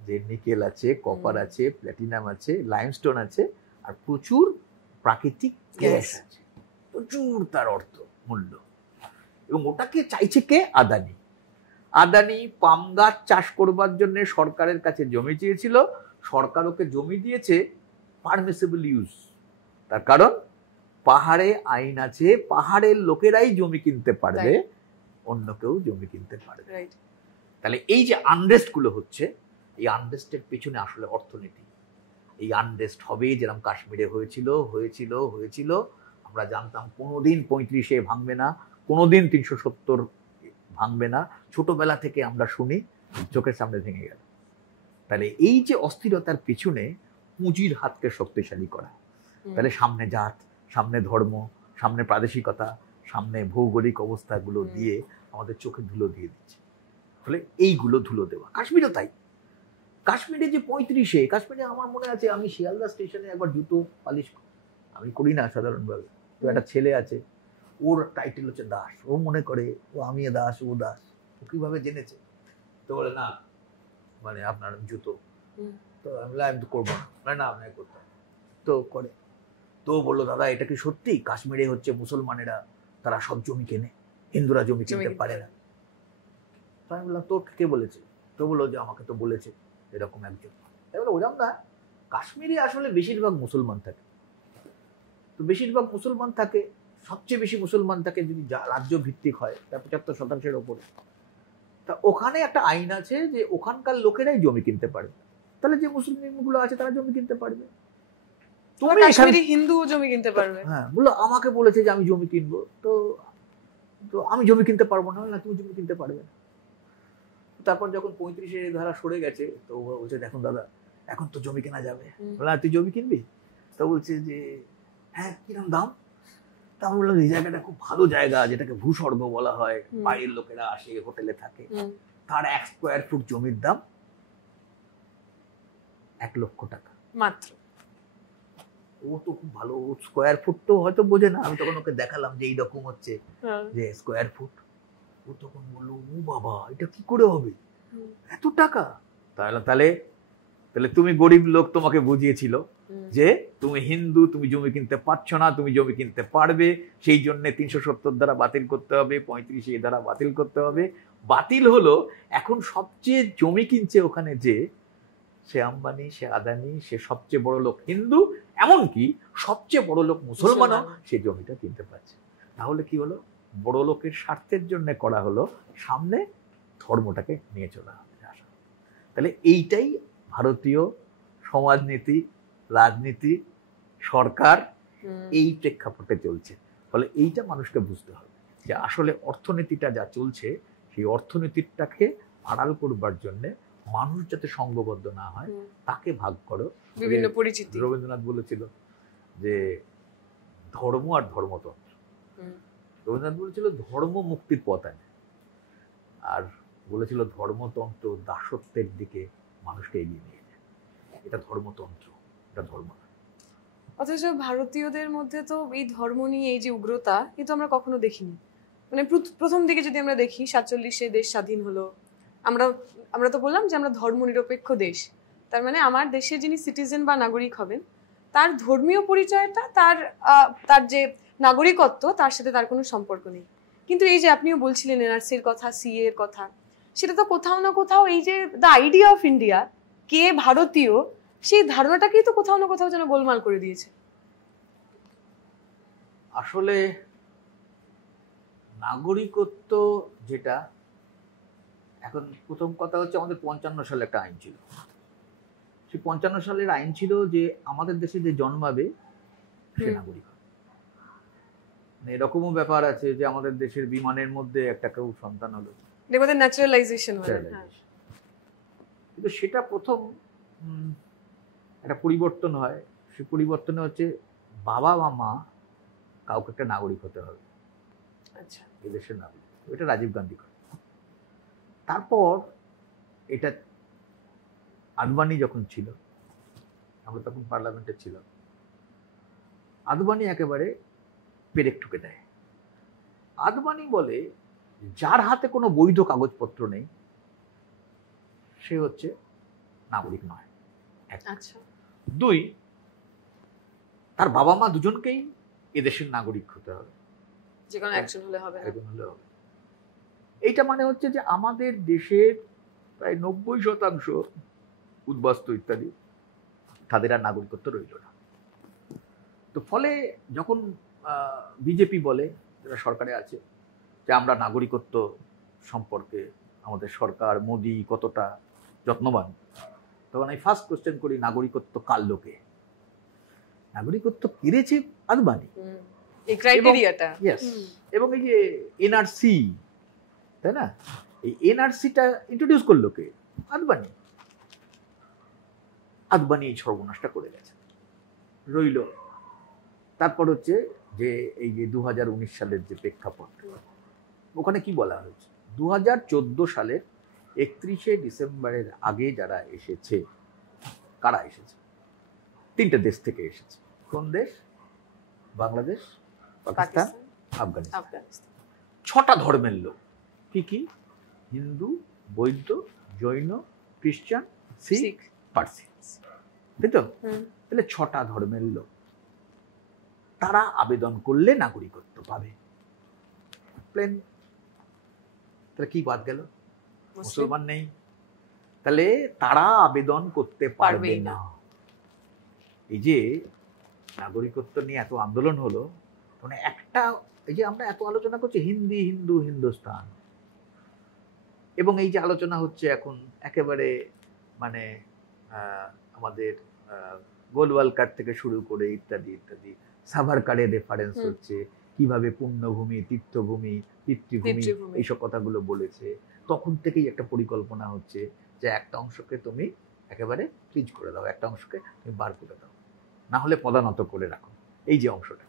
যে নিকেল আছে, কপার আছে, প্ল্যাটিনাম আছে, লাইমস্টোন আছে, আর প্রচুর প্রাকৃতিক গ্যাস আছে। প্রচুর তার অর্থ মূল্য, এবং ওটাকে চাইছে কে? আদানি। আদানি পাম গাছ চাষ করবার জন্য সরকারের কাছে জমি চেয়েছিল, সরকার ওকে জমি দিয়েছে পারমিসিবল ইউজ। তার কারণ পাহাড়ে আইন আছে, পাহাড়ের লোকেরাই জমি কিনতে পারবে, অন্য কেউ জমি কিনতে পারবে। তাহলে এই যে আনরেস্ট গুলো হচ্ছে, এই আনরেস্টের পিছনে আসলে অর্থনীতি। এই আনরেস্ট হবে যেরকম কাশ্মীরে হয়েছিল হয়েছিল হয়েছিল, আমরা জানতাম কোনোদিন 35-এ ভাঙবে না, কোনোদিন 370 ভাঙবে না, ছোটবেলা থেকে আমরা শুনি, চোখের সামনে ভেঙে গেল। তাহলে এই যে অস্থিরতার পিছনে পুঁজির হাতকে শক্তিশালী করা, তাহলে সামনে জাত, সামনে ধর্ম, সামনে প্রাদেশিকতা, সামনে ভৌগোলিক অবস্থাগুলো দিয়ে আমাদের চোখে ধুলো দিয়ে দিচ্ছে। ফলে এইগুলো ধুলো দেওয়া, কাশ্মীরও তাই। কাশ্মীরে যে 35-এ, কাশ্মীরে আমার মনে আছে আমি শিয়ালদা স্টেশনে একবার জুতো পালিশ, আমি করি না সাধারণভাবে, তো একটা ছেলে আছে, ওর টাইটেল হচ্ছে দাস, ও মনে করে ও আমি দাস, ও দাস, ও কিভাবে জেনেছে? তো বলে না মানে আপনার জুতো, তো আমি তো করবো না, না আপনাকে করতে হবে, তো করে। তো বললো দাদা এটা কি সত্যি কাশ্মীরে হচ্ছে মুসলমানেরা তারা সব জমি কেনে, হিন্দুরা জমি কিনতে পারে না? তো আমি বললাম তোর কে বলেছে? তো বললো যে আমাকে তো বলেছে এরকম একজন। বললাম না, কাশ্মীরে আসলে বেশিরভাগ মুসলমান থাকে, তো বেশিরভাগ মুসলমান থাকে, সবচেয়ে বেশি মুসলমান থাকে যদি রাজ্য ভিত্তিক হয়, তার 75%-এর ওপরে। তা ওখানে একটা আইন আছে যে ওখানকার লোকেরাই জমি কিনতে পারবে, তাহলে যে মুসলিমগুলো আছে তারা জমি কিনতে পারবে, হিন্দু জমি কিনতে পারবে। হ্যাঁ, বললো আমাকে বলেছে যে আমি জমি কিনবো, তো তো আমি জমি কিনতে পারবো না, না তুমি জমি কিনতে পারবে না। তারপর যখন 35-এ ধারা সরে গেছে, তো বলছে দেখুন দাদা এখন তো জমি কেনা যাবে। বললাম তুই জমি কিনবি? তো বলছে যে হ্যাঁ কিরম দাম? তা আমি বললাম এই জায়গাটা খুব ভালো জায়গা, যেটাকে ভূস্বর্গ বলা হয়, বাইরের লোকেরা আসে, হোটেলে থাকে, তার 1 স্কোয়ার ফুট জমির দাম 1 লক্ষ টাকা মাত্র। ও তো খুব ভালো, স্কোয়ার ফুট তো হয়তো বোঝে না, আমি তখন ওকে দেখালাম যে এইরকম হচ্ছে যে স্কোয়ার ফুট। ও তখন বললো ও বাবা এটা কি করে হবে, এত টাকা? তাহলে তাহলে তাহলে তুমি গরিব লোক, তোমাকে বুঝিয়েছিল যে তুমি হিন্দু, তুমি জমি কিনতে পারছো না, তুমি জমি কিনতে পারবে, সেই জন্য 370 দ্বারা বাতিল করতে হবে, 35 দ্বারা বাতিল করতে হবে। বাতিল হলো, এখন সবচেয়ে জমি কিনছে ওখানে যে সে আম্বানি, সে আদানি, সে সবচেয়ে বড় লোক হিন্দু, এমনকি সবচেয়ে বড় লোক মুসলমানও সে জমিটা কিনতে পারছে। তাহলে কি হলো, বড় লোকের স্বার্থের জন্য করা হলো, সামনে ধর্মটাকে নিয়ে চলা হবে। তাহলে এইটাই ভারতীয় সমাজনীতি, রাজনীতি, সরকার এই প্রেক্ষাপটে চলছে। ফলে এইটা মানুষকে বুঝতে হবে যে আসলে অর্থনীতিটা যা চলছে, সেই অর্থনীতিটাকে আড়াল করবার জন্য মানুষ যাতে সঙ্গবদ্ধ না হয়, তাকে ভাগ করো। বিভিন্ন পরিচিতি। রবীন্দ্রনাথ বলেছিল যে ধর্ম আর ধর্মতন্ত্র। রবীন্দ্রনাথ বলেছিল ধর্ম মুক্তির পথ আনে, আর বলেছিল ধর্মতন্ত্র দাসত্বের দিকে মানুষকে এগিয়ে নিয়ে যায়। এটা ধর্মতন্ত্র, এটা ধর্ম না। অথচ ভারতীয়দের মধ্যে তো এই ধর্ম নিয়ে এই যে উগ্রতা, কিন্তু আমরা কখনো দেখিনি। মানে প্রথম দিকে যদি আমরা দেখি 47-এ দেশ স্বাধীন হলো, আমরা তো বললাম যে আমরা ধর্মনিরপেক্ষ দেশ, তার মানে আমার দেশে যিনি সিটিজেন বা নাগরিক হবেন, তার ধর্মীয় পরিচয়টা, তার যে নাগরিকত্ব, তার সাথে তার কোনো সম্পর্ক নেই। কিন্তু এই যে আপনিও বলছিলেন এনআরসির কথা, সিএ এর কথা, সেটা তো কোথাও না কোথাও এই যে দ্য আইডিয়া অফ ইন্ডিয়া, কে ভারতীয়, সেই ধারণাটাকেই তো কোথাও না কোথাও যেন গোলমাল করে দিয়েছে। আসলে নাগরিকত্ব যেটা, এখন প্রথম কথা হচ্ছে আমাদের 55 সালে একটা আইন ছিল। সেই 55 সালের আইন ছিল যে আমাদের দেশে যে জন্মাবে সে নাগরিক। এরকমও ব্যাপার আছে যে আমাদের দেশের বিমানের মধ্যে একটা কেউ সন্তান হলো, ন্যাচারালাইজেশন হয়। কিন্তু সেটা প্রথম একটা পরিবর্তন হয়। সে পরিবর্তনে হচ্ছে বাবা বা মা কাউকে একটা নাগরিক হতে হবে, আচ্ছা এদেশের নাগরিক। এটা রাজীব গান্ধী করে। তারপর এটা আদবানি যখন ছিল, আমরা তখন পার্লামেন্টে ছিলাম, আদবানি একেবারে পেরেক ঠুকে দেয়। আদবানি বলে যার হাতে কোনো বৈধ কাগজপত্র নেই সে হচ্ছে নাগরিক নয়। আচ্ছা। 2, তার বাবা মা দুজনকেই এদেশের নাগরিক হতে হবে, যে কোনো অ্যাকশন হলে হবে না। এইটা মানে হচ্ছে যে আমাদের দেশের প্রায় 90% উদ্বাস্তু ইত্যাদি তাদের আর নাগরিকত্ব রইল না। তো ফলে যখন বিজেপি বলে, যারা সরকারে আছে, যে আমরা নাগরিকত্ব সম্পর্কে আমাদের সরকার মোদি কতটা যত্নবান, তখন আমি ফার্স্ট কোশ্চেন করি, নাগরিকত্ব কার লোকে? নাগরিকত্ব কেড়েছে আদবানি, এই ক্রাইটেরিয়াটা। এবং এই যে এনআরসি, তাই না, এই এনআরসিটা ইন্ট্রোডিউস করলো কে? আদবানি। আদবানি এই সর্বনাশটা করে গেছে, রইল। তারপর হচ্ছে যে এই যে 2019 সালের যে প্রেক্ষাপট, ওখানে কি বলা হয়েছে? 2014 সালের 31শে ডিসেম্বরের আগে যারা এসেছে, কারা এসেছে? 3টে দেশ থেকে এসেছে। কোন দেশ? বাংলাদেশ, পাকিস্তান, আফগানিস্তান। 6টা ধর্মের লোক। কি কি? হিন্দু, বৌদ্ধ, জৈন, খ্রিস্টান, শিখ, পার্সি, তাই তো? তাহলে 6টা ধর্মের লোক, তারা আবেদন করলে নাগরিকত্ব পাবে। প্লেন। তাহলে কি বাদ গেল? মুসলমান নেই, তাহলে তারা আবেদন করতে পারবে না। এই যে নাগরিকত্ব নিয়ে এত আন্দোলন হলো, মানে একটা, এই যে আমরা এত আলোচনা করছি হিন্দি, হিন্দু, হিন্দুস্তান, এবং এই যে আলোচনা হচ্ছে এখন একেবারে মানে আমাদের গোলওয়ালকার থেকে শুরু করে ইত্যাদি ইত্যাদি, সাভারকারের রেফারেন্স হচ্ছে, কিভাবে পুণ্যভূমি, তীর্থভূমি, পিতৃভূমি, এইসব কথাগুলো বলেছে। তখন থেকেই একটা পরিকল্পনা হচ্ছে যে একটা অংশকে তুমি একেবারে ফ্রিজ করে দাও, একটা অংশকে তুমি বার করে দাও, না হলে পদানত করে রাখো, এই যে অংশটা।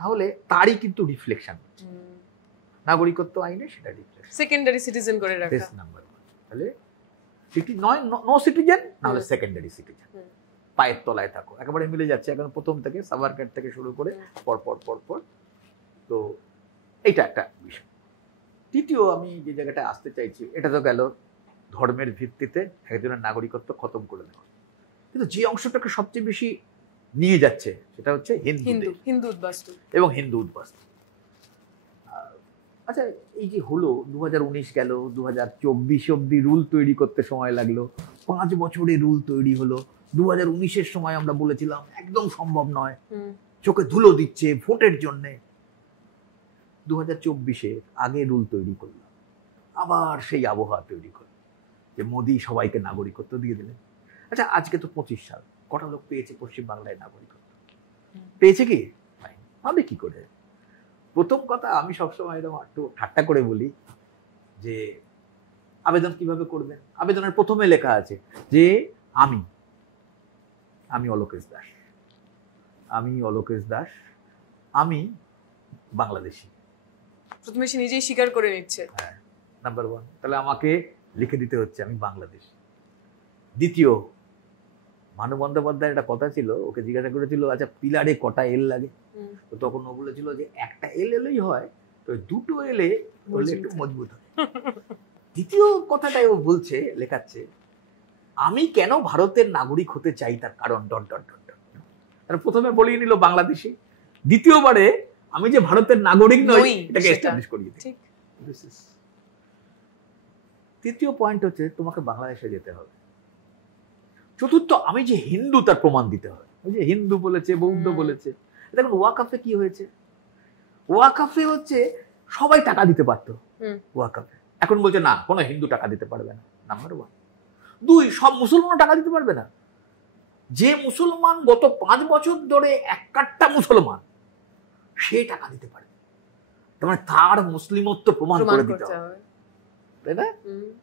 তাহলে তারই কিন্তু রিফ্লেকশন হচ্ছে নাগরিকত্ব আইনে, সেটা রিফ্লেকশন। সেকেন্ডারি সিটিজেন করে রাখা, নাম্বার 1। তাহলে সিটি নয়, নো সিটিজেন, না হলে সেকেন্ডারি সিটিজেন, পায়ের তলায় থাকো, একেবারে মিলে যাচ্ছে এখন প্রথম থেকে, সাভারকার থেকে শুরু করে পর পর পর পর। তো এইটা একটা বিষয়। তৃতীয় আমি যে জায়গাটা আসতে চাইছি, এটা তো গেল ধর্মের ভিত্তিতে একজনের নাগরিকত্ব খতম করে দেওয়া, কিন্তু যে অংশটাকে সবচেয়ে বেশি নিয়ে যাচ্ছে সেটা হচ্ছে হিন্দু উদ্বাস্তু এবং হিন্দু উদ্বাস্তু। আচ্ছা, এই যে হলো 2019 গেল, 2024 অব্দি রুল তৈরি করতে সময় লাগলো, 5 বছরে রুল তৈরি হলো। 2019-এর সময় আমরা বলেছিলাম একদম সম্ভব নয়, চোখে ধুলো দিচ্ছে ভোটের জন্যে। 2024-এ আগে রুল তৈরি করলাম, আবার সেই আবহাওয়া তৈরি করল যে মোদি সবাইকে নাগরিকত্ব দিয়ে দিলেন। আচ্ছা, আজকে তো 25 সাল, কটা লোক পেয়েছে পশ্চিমবাংলায় নাগরিকত্ব? পেয়েছে কি? পাবে কি করে? প্রথম কথা, আমি সবসময় এরকম একটু ঠাট্টা করে বলি যে আবেদন কিভাবে করবেন। আবেদনের প্রথমে লেখা আছে যে আমি অলোকেশ দাস, আমি বাংলাদেশি। প্রথমে সে নিজেই স্বীকার করে নিচ্ছে। হ্যাঁ, নাম্বার 1। তাহলে আমাকে লিখে দিতে হচ্ছে আমি বাংলাদেশি। দ্বিতীয়, ভানু বন্দ্যোপাধ্যায়ের একটা কথা ছিল, ওকে জিজ্ঞাসা করেছিল আচ্ছা পিলারে কটা এল লাগে, তো তখন ও বলেছিল যে একটা এল এলেই হয়, তো 2টো এলে একটু মজবুত হয়। দ্বিতীয় কথাটাই ও বলছে, লেখাচ্ছে আমি কেন ভারতের নাগরিক হতে চাই তার কারণ ... তার প্রথমে বলিয়ে নিল বাংলাদেশি, দ্বিতীয়বারে আমি যে ভারতের নাগরিক নই এটাকে এস্টাবলিশ করিয়ে দিই। তৃতীয় পয়েন্ট হচ্ছে তোমাকে বাংলাদেশে যেতে হবে। চতুর্থ, আমি যে হিন্দু তার প্রমাণ দিতে হবে। ওই যে হিন্দু বলেছে, বৌদ্ধ বলেছে। দেখুন ওয়াকাফে কি হয়েছে, ওয়াকাফে হচ্ছে সবাই টাকা দিতে পারতো ওয়াকাফে, এখন বলছে না কোনো হিন্দু টাকা দিতে পারবে না, নাম্বার 1। 2, সব মুসলমান টাকা দিতে পারবে না। যে মুসলমান গত 5 বছর ধরে এক কাট্টা মুসলমান, সে টাকা দিতে পারবে, তার মানে তার মুসলিমত্ব প্রমাণ করে দিতে হবে, তাই না?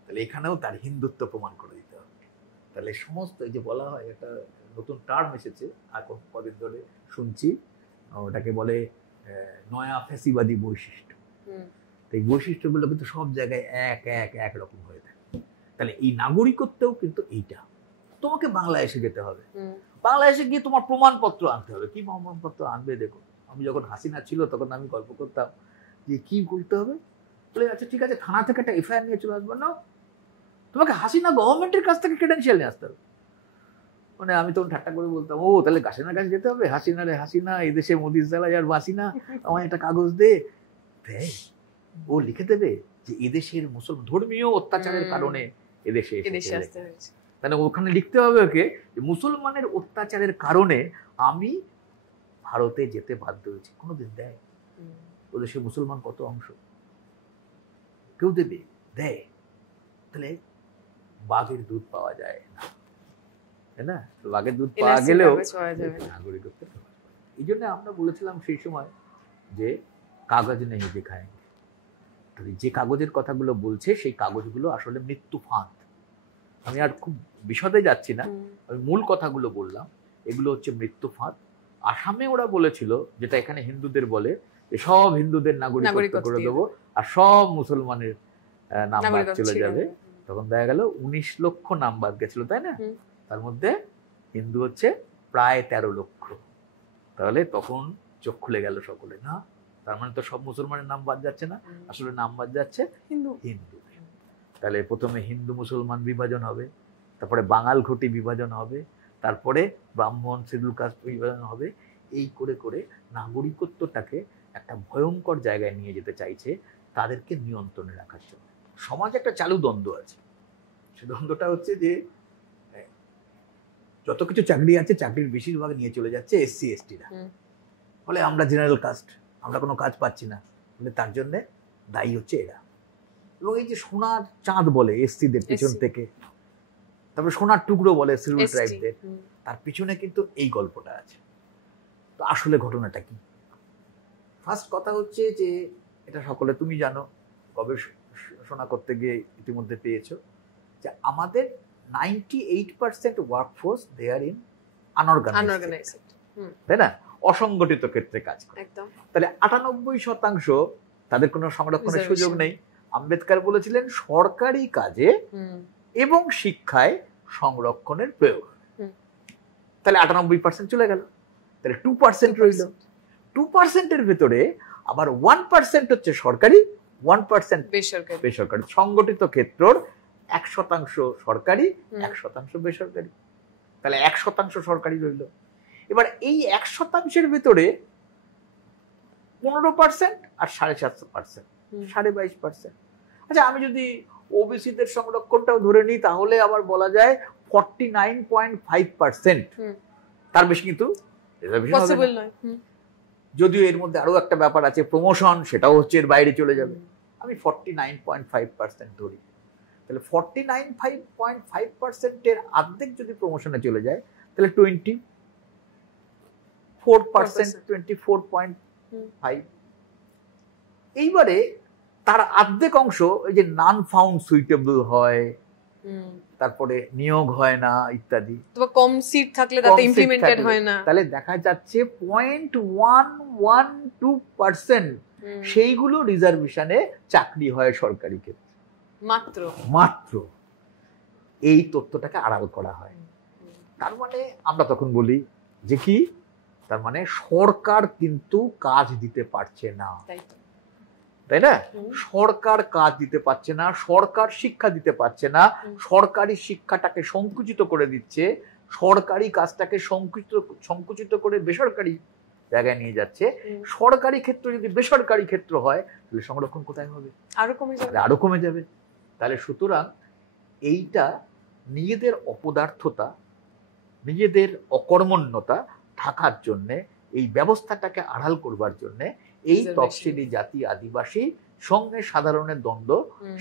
তাহলে এখানেও তার হিন্দুত্ব প্রমাণ করে দিতে হবে। তাহলে সমস্ত এই যে বলা হয়, একটা নতুন টার্ম এসেছে এখন কদিন ধরে শুনছি, ওটাকে বলে নয়া ফ্যাসিবাদী বৈশিষ্ট্য। এই বৈশিষ্ট্যগুলো কিন্তু সব জায়গায় এক রকম হয়ে থাকে। তাহলে এই নাগরিকত্বও কিন্তু এইটা, তোমাকে বাংলাদেশে যেতে হবে, বাংলাদেশে গিয়ে তোমার প্রমাণপত্র আনতে হবে। কি প্রমাণপত্র আনবে? দেখো, আমি যখন হাসিনা ছিল তখন আমি গল্প করতাম যে কি করতে হবে, বলে আচ্ছা ঠিক আছে, থানা থেকে একটা এফআইআর নিয়ে চলে আসবো না, তোমাকে হাসিনা গভর্নমেন্টের কাছ থেকে ক্রেডেনশিয়াল নিয়ে আসতে হবে। মানে আমি তখন ঠাট্টা করে বলতাম, ও তাহলে গাছেনার কাছে যেতে হবে, হাসিনা রে হাসিনা, এদেশে মোদির জ্বালায় আর বাসি না, আমার একটা কাগজ দে। ও লিখে দেবে যে এদেশের মুসলমান ধর্মীয় অত্যাচারের কারণে এদেশে আসতে হয়েছে। তাহলে ওখানে লিখতে হবে ওকে যে মুসলমানের অত্যাচারের কারণে আমি ভারতে যেতে বাধ্য হয়েছি। কোনোদিন দেয়? ওদেশে মুসলমান কত অংশ? কেউ দেবে? দেয়? তাহলে বাঘের দুধ পাওয়া যায় না, তাই না? বাঘের দুধ পাওয়া গেলেও নাগরিকত্ব। এই জন্য আমরা বলেছিলাম সেই সময় যে কাগজ নেই দেখায়। যে কাগজের কথাগুলো বলছে সেই কাগজগুলো আসলে মৃত্যু ফাঁদ। আমি আর খুব বিশদে যাচ্ছি না, আমি মূল কথাগুলো বললাম। এগুলো হচ্ছে মৃত্যু ফাঁদ। আসামে ওরা বলেছিল, যেটা এখানে হিন্দুদের বলে, যে সব হিন্দুদের নাগরিকত্ব করে দেবো আর সব মুসলমানের নাম বাদ চলে যাবে। তখন দেখা গেল 19 লক্ষ নাম বাদ গেছিল, তাই না? তার মধ্যে হিন্দু হচ্ছে প্রায় 13 লক্ষ। তাহলে তখন চোখ খুলে গেল সকলে, না তার মানে তো সব মুসলমানের নাম বাদ যাচ্ছে না, আসলে নাম বাদ যাচ্ছে হিন্দু। তাহলে প্রথমে হিন্দু মুসলমান বিভাজন হবে, তারপরে বাঙাল ঘটি বিভাজন হবে, তারপরে ব্রাহ্মণ শিডিউল কাস্ট বিভাজন হবে। এই করে করে নাগরিকত্বটাকে একটা ভয়ঙ্কর জায়গায় নিয়ে যেতে চাইছে, তাদেরকে নিয়ন্ত্রণে রাখার জন্য। সমাজে একটা চালু দ্বন্দ্ব আছে, সে দ্বন্দ্বটা হচ্ছে যে যত কিছু চাকরি আছে চাকরির বেশিরভাগ নিয়ে চলে যাচ্ছে এসসি এসটিরা। ফলে আমরা জেনারেল কাস্ট, আমরা কোনো কাজ পাচ্ছি না, মানে তার জন্য দায়ী হচ্ছে এরা। এবং এই যে সোনার চাঁদ বলে এসসিদের পিছন থেকে, তারপরে সোনার টুকরো বলে শিডিউল ট্রাইবদের, তার পিছনে কিন্তু এই গল্পটা আছে। তো আসলে ঘটনাটা কি? ফার্স্ট কথা হচ্ছে যে এটা সকলে তুমি জানো, গবেষণা করতে গিয়ে ইতিমধ্যে পেয়েছো যে আমাদের 98% workforce they are in unorganised, তাই না? অসংগঠিত ক্ষেত্রে কাজ করে। তাহলে 98% তাদের কোনো সংরক্ষণের সুযোগ নেই। আম্বেদকর বলেছিলেন সরকারি কাজে এবং শিক্ষায় সংরক্ষণের প্রয়োগ। তাহলে 98% চলে গেল, তাহলে 2% রইল। 2%-এর ভেতরে আবার 1% হচ্ছে সরকারি, 1% বেসরকারি। সংগঠিত ক্ষেত্রর 1% সরকারি, 1% বেসরকারি। তাহলে 1% সরকারি রইল। এবার এই 1%-এর ভেতরে 15% আর 7.5%, 22%। আচ্ছা, আমি যদি ওবিসিদের সংরক্ষণটাও ধরে নিই তাহলে আবার বলা যায় 49.5%। তার বেশি কিন্তু পসিবল নয়। যদিও এর মধ্যে আরো একটা ব্যাপার আছে, প্রমোশন, সেটাও হচ্ছে এর বাইরে চলে যাবে। আমি 49.5% ধরি। তাহলে 49.5%-এর অর্ধেক যদি প্রমোশনে চলে যায় তাহলে 24%, 24.5। এইবারে তার অর্ধেক অংশ ওই যে নন ফাউন্ড সুইটেবল হয়, তারপরে নিয়োগ হয় না ইত্যাদি, কম সিট থাকলে তাতে ইমপ্লিমেন্টেড হয় না। তাহলে দেখা যাচ্ছে 0.112% সেইগুলো রিজার্ভেশনে চাকরি হয় সরকারি ক্ষেত্রে মাত্র। এই তথ্যটাকে আড়াল করা হয়। তার মানে আমরা তখন বলি যে কি, তার মানে সরকার কিন্তু কাজ দিতে পারছে না, তাই না? সরকার কাজ দিতে পারছে না, সরকার শিক্ষা দিতে পারছে না, সরকারি শিক্ষাটাকে সংকুচিত করে দিচ্ছে, সরকারি কাজটাকে সংকুচিত করে বেসরকারি জায়গায় নিয়ে যাচ্ছে। সরকারি ক্ষেত্র যদি বেসরকারি ক্ষেত্র হয় তাহলে সংরক্ষণ কোথায় হবে? আরো কমে যাবে। তাহলে সুতরাং এইটা নিজেদের অপদার্থতা, নিজেদের অকর্মণ্যতা ঢাকার জন্য, এই ব্যবস্থাটাকে আড়াল করবার জন্য এই তফসিলি জাতি আদিবাসী সঙ্গে সাধারণের দ্বন্দ্ব,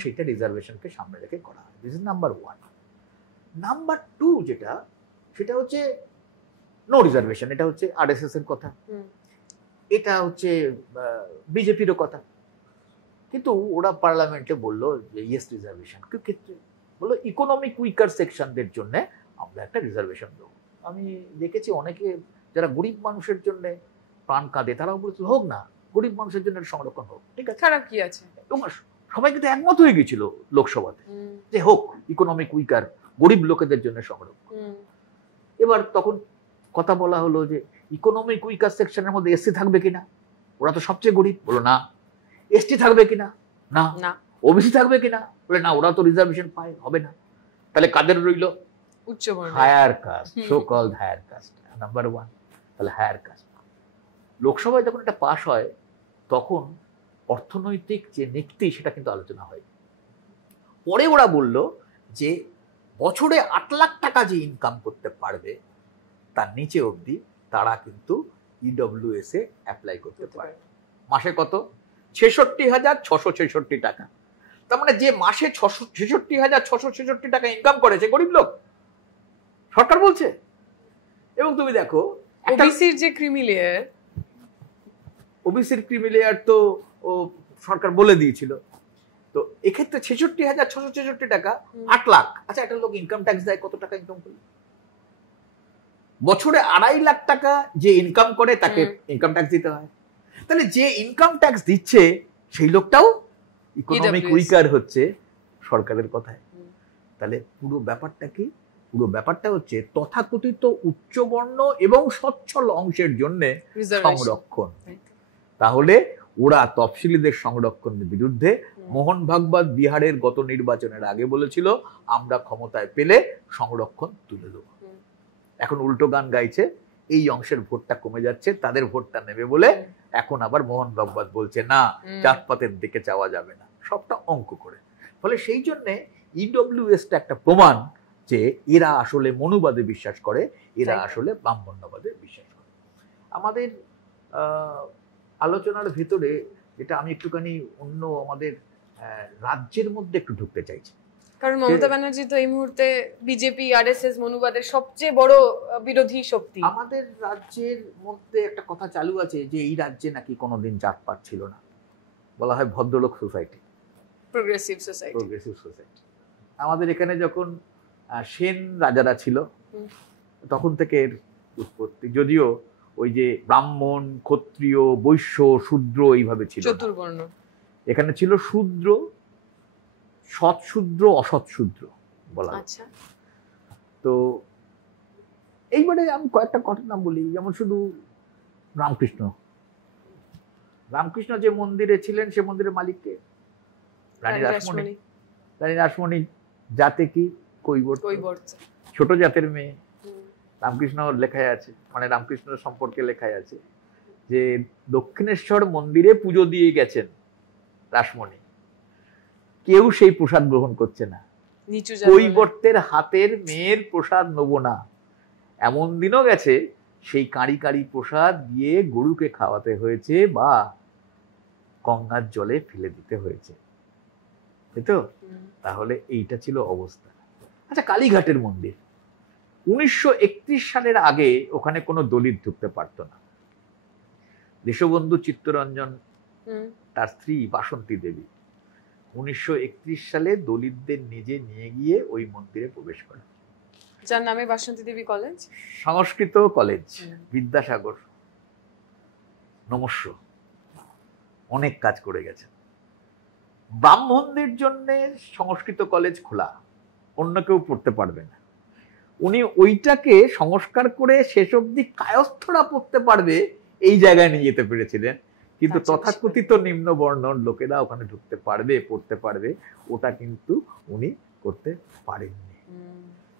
সেটা রিজার্ভেশনকে সামনে রেখে করা হয়। This is number 1। নাম্বার 2 যেটা, সেটা হচ্ছে নো রিজার্ভেশন। এটা হচ্ছে আরএসএস এর কথা, এটা হচ্ছে বিজেপিরও কথা। কিন্তু ওরা পার্লামেন্টে বললো যে ইয়েস রিজার্ভেশন। কি ক্ষেত্রে বললো? ইকোনমিক উইকার সেকশনদের জন্য আমরা একটা রিজার্ভেশন দেবো। আমি দেখেছি অনেকে যারা গরিব মানুষের জন্য প্রাণ কাঁদে, তারাও বলেছিল হোক না, গরিব মানুষের জন্য সংরক্ষণ হোক, ঠিক আছে, খারাপ কি আছে। সবাই কিন্তু একমত হয়ে গেছিল লোকসভাতে যে হোক ইকোনমিক উইকার, গরিব লোকেদের জন্য সংরক্ষণ। এবার তখন কথা বলা হলো যে ইকোনমিক উইকার সেকশনের মধ্যে এসসি থাকবে কিনা, ওরা তো সবচেয়ে গরিব, বলো না। এসটি থাকবে কিনা, না। ওবিসি থাকবে কিনা, বলে না, ওরা তো রিজার্ভেশন পায়, হবে না। তাহলে কাদের রইল? উচ্চ বর্ণ, higher caste, so called higher caste, number 1। তাহলে হায়ার কাস্ট লোকসভায় যখন এটা পাশ হয় তখন অর্থনৈতিক যে নীতি সেটা কিন্তু আলোচনা হয়। পরে ওরা বলল যে বছরে 8 লাখ টাকা যে ইনকাম করতে পারবে তার নিচে অবধি তারা কিন্তু ইডব্লিউএস এ অ্যাপ্লাই করতে পারে। মাসে কত? 66,666 টাকা। তার মানে যে মাসে 66,666 টাকা ইনকাম করে সে গরিব লোক, সরকার বলছে। এবং তুমি দেখো ওবিসির যে ক্রিমি লেয়ার, ওবিসির ক্রিমি লেয়ার তো ও সরকার বলে দিয়েছিল। তো এক্ষেত্রে 66,666 টাকা 8 লাখ। আচ্ছা, একটা লোক ইনকাম ট্যাক্স দেয়, কত টাকা ইনকাম করে? বছরে 2.5 লাখ টাকা যে ইনকাম করে তাকে ইনকাম ট্যাক্স দিতে হয়। তাহলে যে ইনকাম ট্যাক্স দিচ্ছে সেই লোকটাও ইকোনমিক উইকার হচ্ছে সরকারের কথায়। তাহলে পুরো ব্যাপারটা কি? পুরো ব্যাপারটা হচ্ছে তথাকথিত উচ্চবর্ণ এবং সচ্ছল অংশের জন্য সংরক্ষণ। তাহলে ওরা তফসিলিদের সংরক্ষণের বিরুদ্ধে। মোহন ভাগবত বিহারের গত নির্বাচনের আগে বলেছিল আমরা ক্ষমতায় পেলে সংরক্ষণ তুলে দেব। এখন উল্টো গান গাইছে, এই অংশের ভোটটা কমে যাচ্ছে, তাদের ভোটটা নেবে বলে এখন আবার মোহন ভাগবত বলছে না, জাতপাতের দিকে যাওয়া যাবে না, সবটা অঙ্ক করে। ফলে সেই জন্যে ইডব্লিউএসটা একটা প্রমাণ যে এরা আসলে মনুবাদে বিশ্বাস করে, এরা আসলে ব্রাহ্মণ্যবাদে বিশ্বাস করে। আমাদের আলোচনার ভিতরে যেটা আমি একটুখানি অন্য আমাদের রাজ্যের মধ্যে একটু ঢুকতে চাইছি, কারণ মমতা ব্যানার্জি তো এই মুহূর্তে বিজেপি আরএসএস মনুবাদের সবচেয়ে বড় বিরোধী শক্তি। আমাদের রাজ্যের মধ্যে একটা কথা চালু আছে যে এই রাজ্যে নাকি কোনোদিন জাতপাত ছিল না, বলা হয় ভদ্রলোক society, progressive society. Progressive society. আমাদের এখানে যখন সেন রাজারা ছিল তখন থেকে এর উৎপত্তি, যদিও ওই যে ব্রাহ্মণ, ক্ষত্রিয়, বৈশ্য, শূদ্র এইভাবে ছিল, চতুর্বর্ণ। এখানে ছিল শূদ্র, সৎ শূদ্র, অসৎ শূদ্র বলা। আচ্ছা, তো এইবারে আমি কয়েকটা ঘটনা বলি, যেমন শুধু রামকৃষ্ণ যে মন্দিরে ছিলেন সে মন্দিরের মালিককে রানী রাসমণি। রানী রাসমণি জাতে কি? কৈবর্ত, ছোট জাতের মেয়ে। রামকৃষ্ণ লেখায় আছে, মানে রামকৃষ্ণ সম্পর্কে লেখায় আছে যে দক্ষিণেশ্বর মন্দিরে পুজো দিয়ে গেছেন রাসমণি, কেউ সেই প্রসাদ গ্রহণ করছে না, কৈবর্তের হাতের মেয়ের প্রসাদ নেব না। এমন দিনও গেছে সেই কাঁড়ি কাঁড়ি প্রসাদ দিয়ে গরুকে খাওয়াতে হয়েছে বা গঙ্গার জলে ফেলে দিতে হয়েছে, তাই তো? তাহলে এইটা ছিল অবস্থা। আচ্ছা, কালীঘাটের মন্দির 1931 সালের আগে ওখানে কোনো দলিত ঢুকতে পারত না। দেশবন্ধু চিত্তরঞ্জন তার স্ত্রী বাসন্তী দেবী 1931 সালে দলিতদের নিজে নিয়ে গিয়ে ওই মন্দিরে প্রবেশ করে, যার নামে বাসন্তী দেবী কলেজ, সংস্কৃত কলেজ, বিদ্যাসাগর নমস্য অনেক কাজ করে গেছে। ব্রাহ্মণদের জন্য সংস্কৃত কলেজ খোলা, অন্য কেউ পড়তে পারবে না। উনি ওইটাকে সংস্কার করে শেষ অবধি কায়স্থরা পড়তে পারবে এই জায়গায় নিয়ে যেতে পেরেছিলেন, কিন্তু তথাকথিত নিম্নবর্ণর লোকেরা ওখানে ঢুকতে পারবে, পড়তে পারবে, ওটা কিন্তু উনি করতে পারেননি।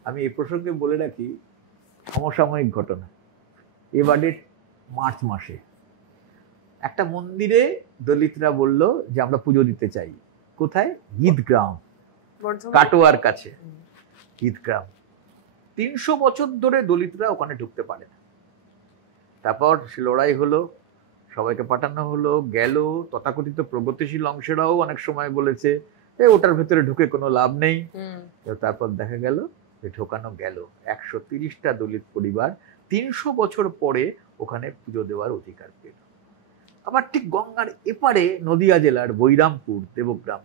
আমি এই প্রসঙ্গে বলে রাখি সমসাময়িক ঘটনা। এবারে মার্চ মাসে একটা মন্দিরে দলিতরা বলল যে আমরা পুজো দিতে চাই। কোথায়? ঈদগ্রাম, কাটোয়ার কাছে ঈদগ্রাম। 300 বছর ধরে দলিতরা ওখানে ঢুকতে পারে না। তারপর লড়াই হলো, সবাইকে পাঠানো হলো, গেল। তথাকথিত প্রগতিশীল অংশেরাও অনেক সময় বলেছে ওটার ভেতরে ঢুকে কোনো লাভ নেই। তারপর দেখা গেল যে ঢোকানো গেল। 130টা দলিত পরিবার 300 বছর পরে ওখানে পুজো দেওয়ার অধিকার পেল। আবার ঠিক গঙ্গার এপারে নদিয়া জেলার বৈরামপুর দেবগ্রাম,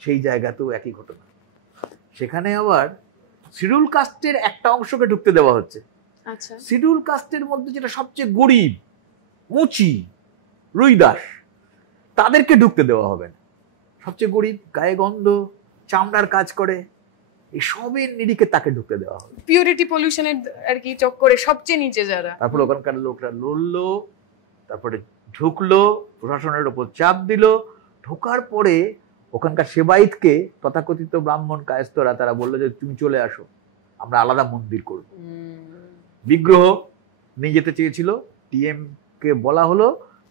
সেই জায়গাতেও একই ঘটনা। সেখানে আবার শিডিউল কাস্টের একটা অংশকে ঢুকতে দেওয়া হচ্ছে। আচ্ছা, শিডিউল কাস্টের মধ্যে যেটা সবচেয়ে গরিব, মুচি, রুইদাস, তাদেরকে ঢুকতে দেওয়া হবে না। সবচেয়ে গরিব, গায়ে গন্ধ, চামড়ার কাজ করে, এই সবের নিরিখে তাকে ঢুকতে দেওয়া হবে। পিউরিটি পলিউশনের আর কি চক্করে সবচেয়ে নিচে যারা। তারপর ওখানকার লোকরা লড়লো, তারপরে ঢুকলো, প্রশাসনের উপর চাপ দিল। ঢোকার পরে ওখানকার সেবায়েতকে তথাকথিত ব্রাহ্মণ কায়স্থরা তারা বললো যে তুমি চলে আসো, আমরা আলাদা মন্দির করব। বিগ্রহ নিয়ে যেতে চেয়েছিল, ডিএম কে বলা হলো,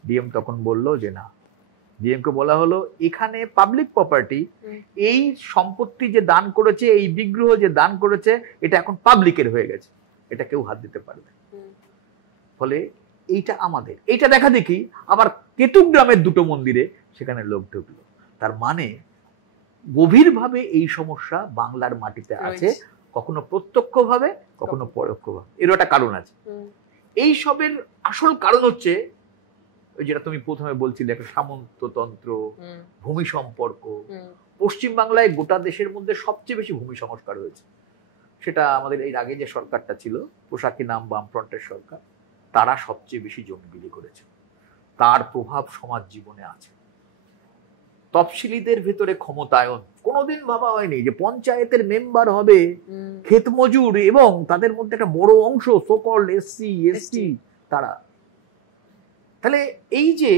ডিএম তখন বলল যে না, ডিএম কে বলা হলো এখানে পাবলিক প্রপার্টি, এই সম্পত্তি যে দান করেছে, এই বিগ্রহ যে দান করেছে, এটা এখন পাবলিকের হয়ে গেছে, এটা কেউ হাত দিতে পারবে। ফলে এইটা আমাদের, এইটা দেখা দেখি আবার কেতুগ্রামের দুটো মন্দিরে সেখানে লোক ঢুকলো। তার মানে গভীরভাবে এই সমস্যা বাংলার মাটিতে আছে, কখনো প্রত্যক্ষভাবে, কখনো পরোক্ষভাবে। এরও একটা কারণ আছে। এই সবের আসল কারণ হচ্ছে ওই যেটা তুমি প্রথমে বলছিলে, একটা সামন্ততন্ত্র, ভূমি সম্পর্ক। পশ্চিম বাংলায় গোটা দেশের মধ্যে সবচেয়ে বেশি ভূমি সংস্কার হয়েছে। সেটা আমাদের এর আগে যে সরকারটা ছিল, পোশাকি নাম বামফ্রন্টের সরকার, তারা সবচেয়ে বেশি জমি বিলি করেছে। তার প্রভাব সমাজ জীবনে আছে। তফসিলিদের ভেতরে ক্ষমতায়ন কোনোদিন ভাবা হয়নি যে পঞ্চায়েতের মেম্বার হবে ক্ষেত মজুর, এবং তাদের মধ্যে একটা বড় অংশ সোকল্ড এসসি এসটি তারা। তাহলে এই যে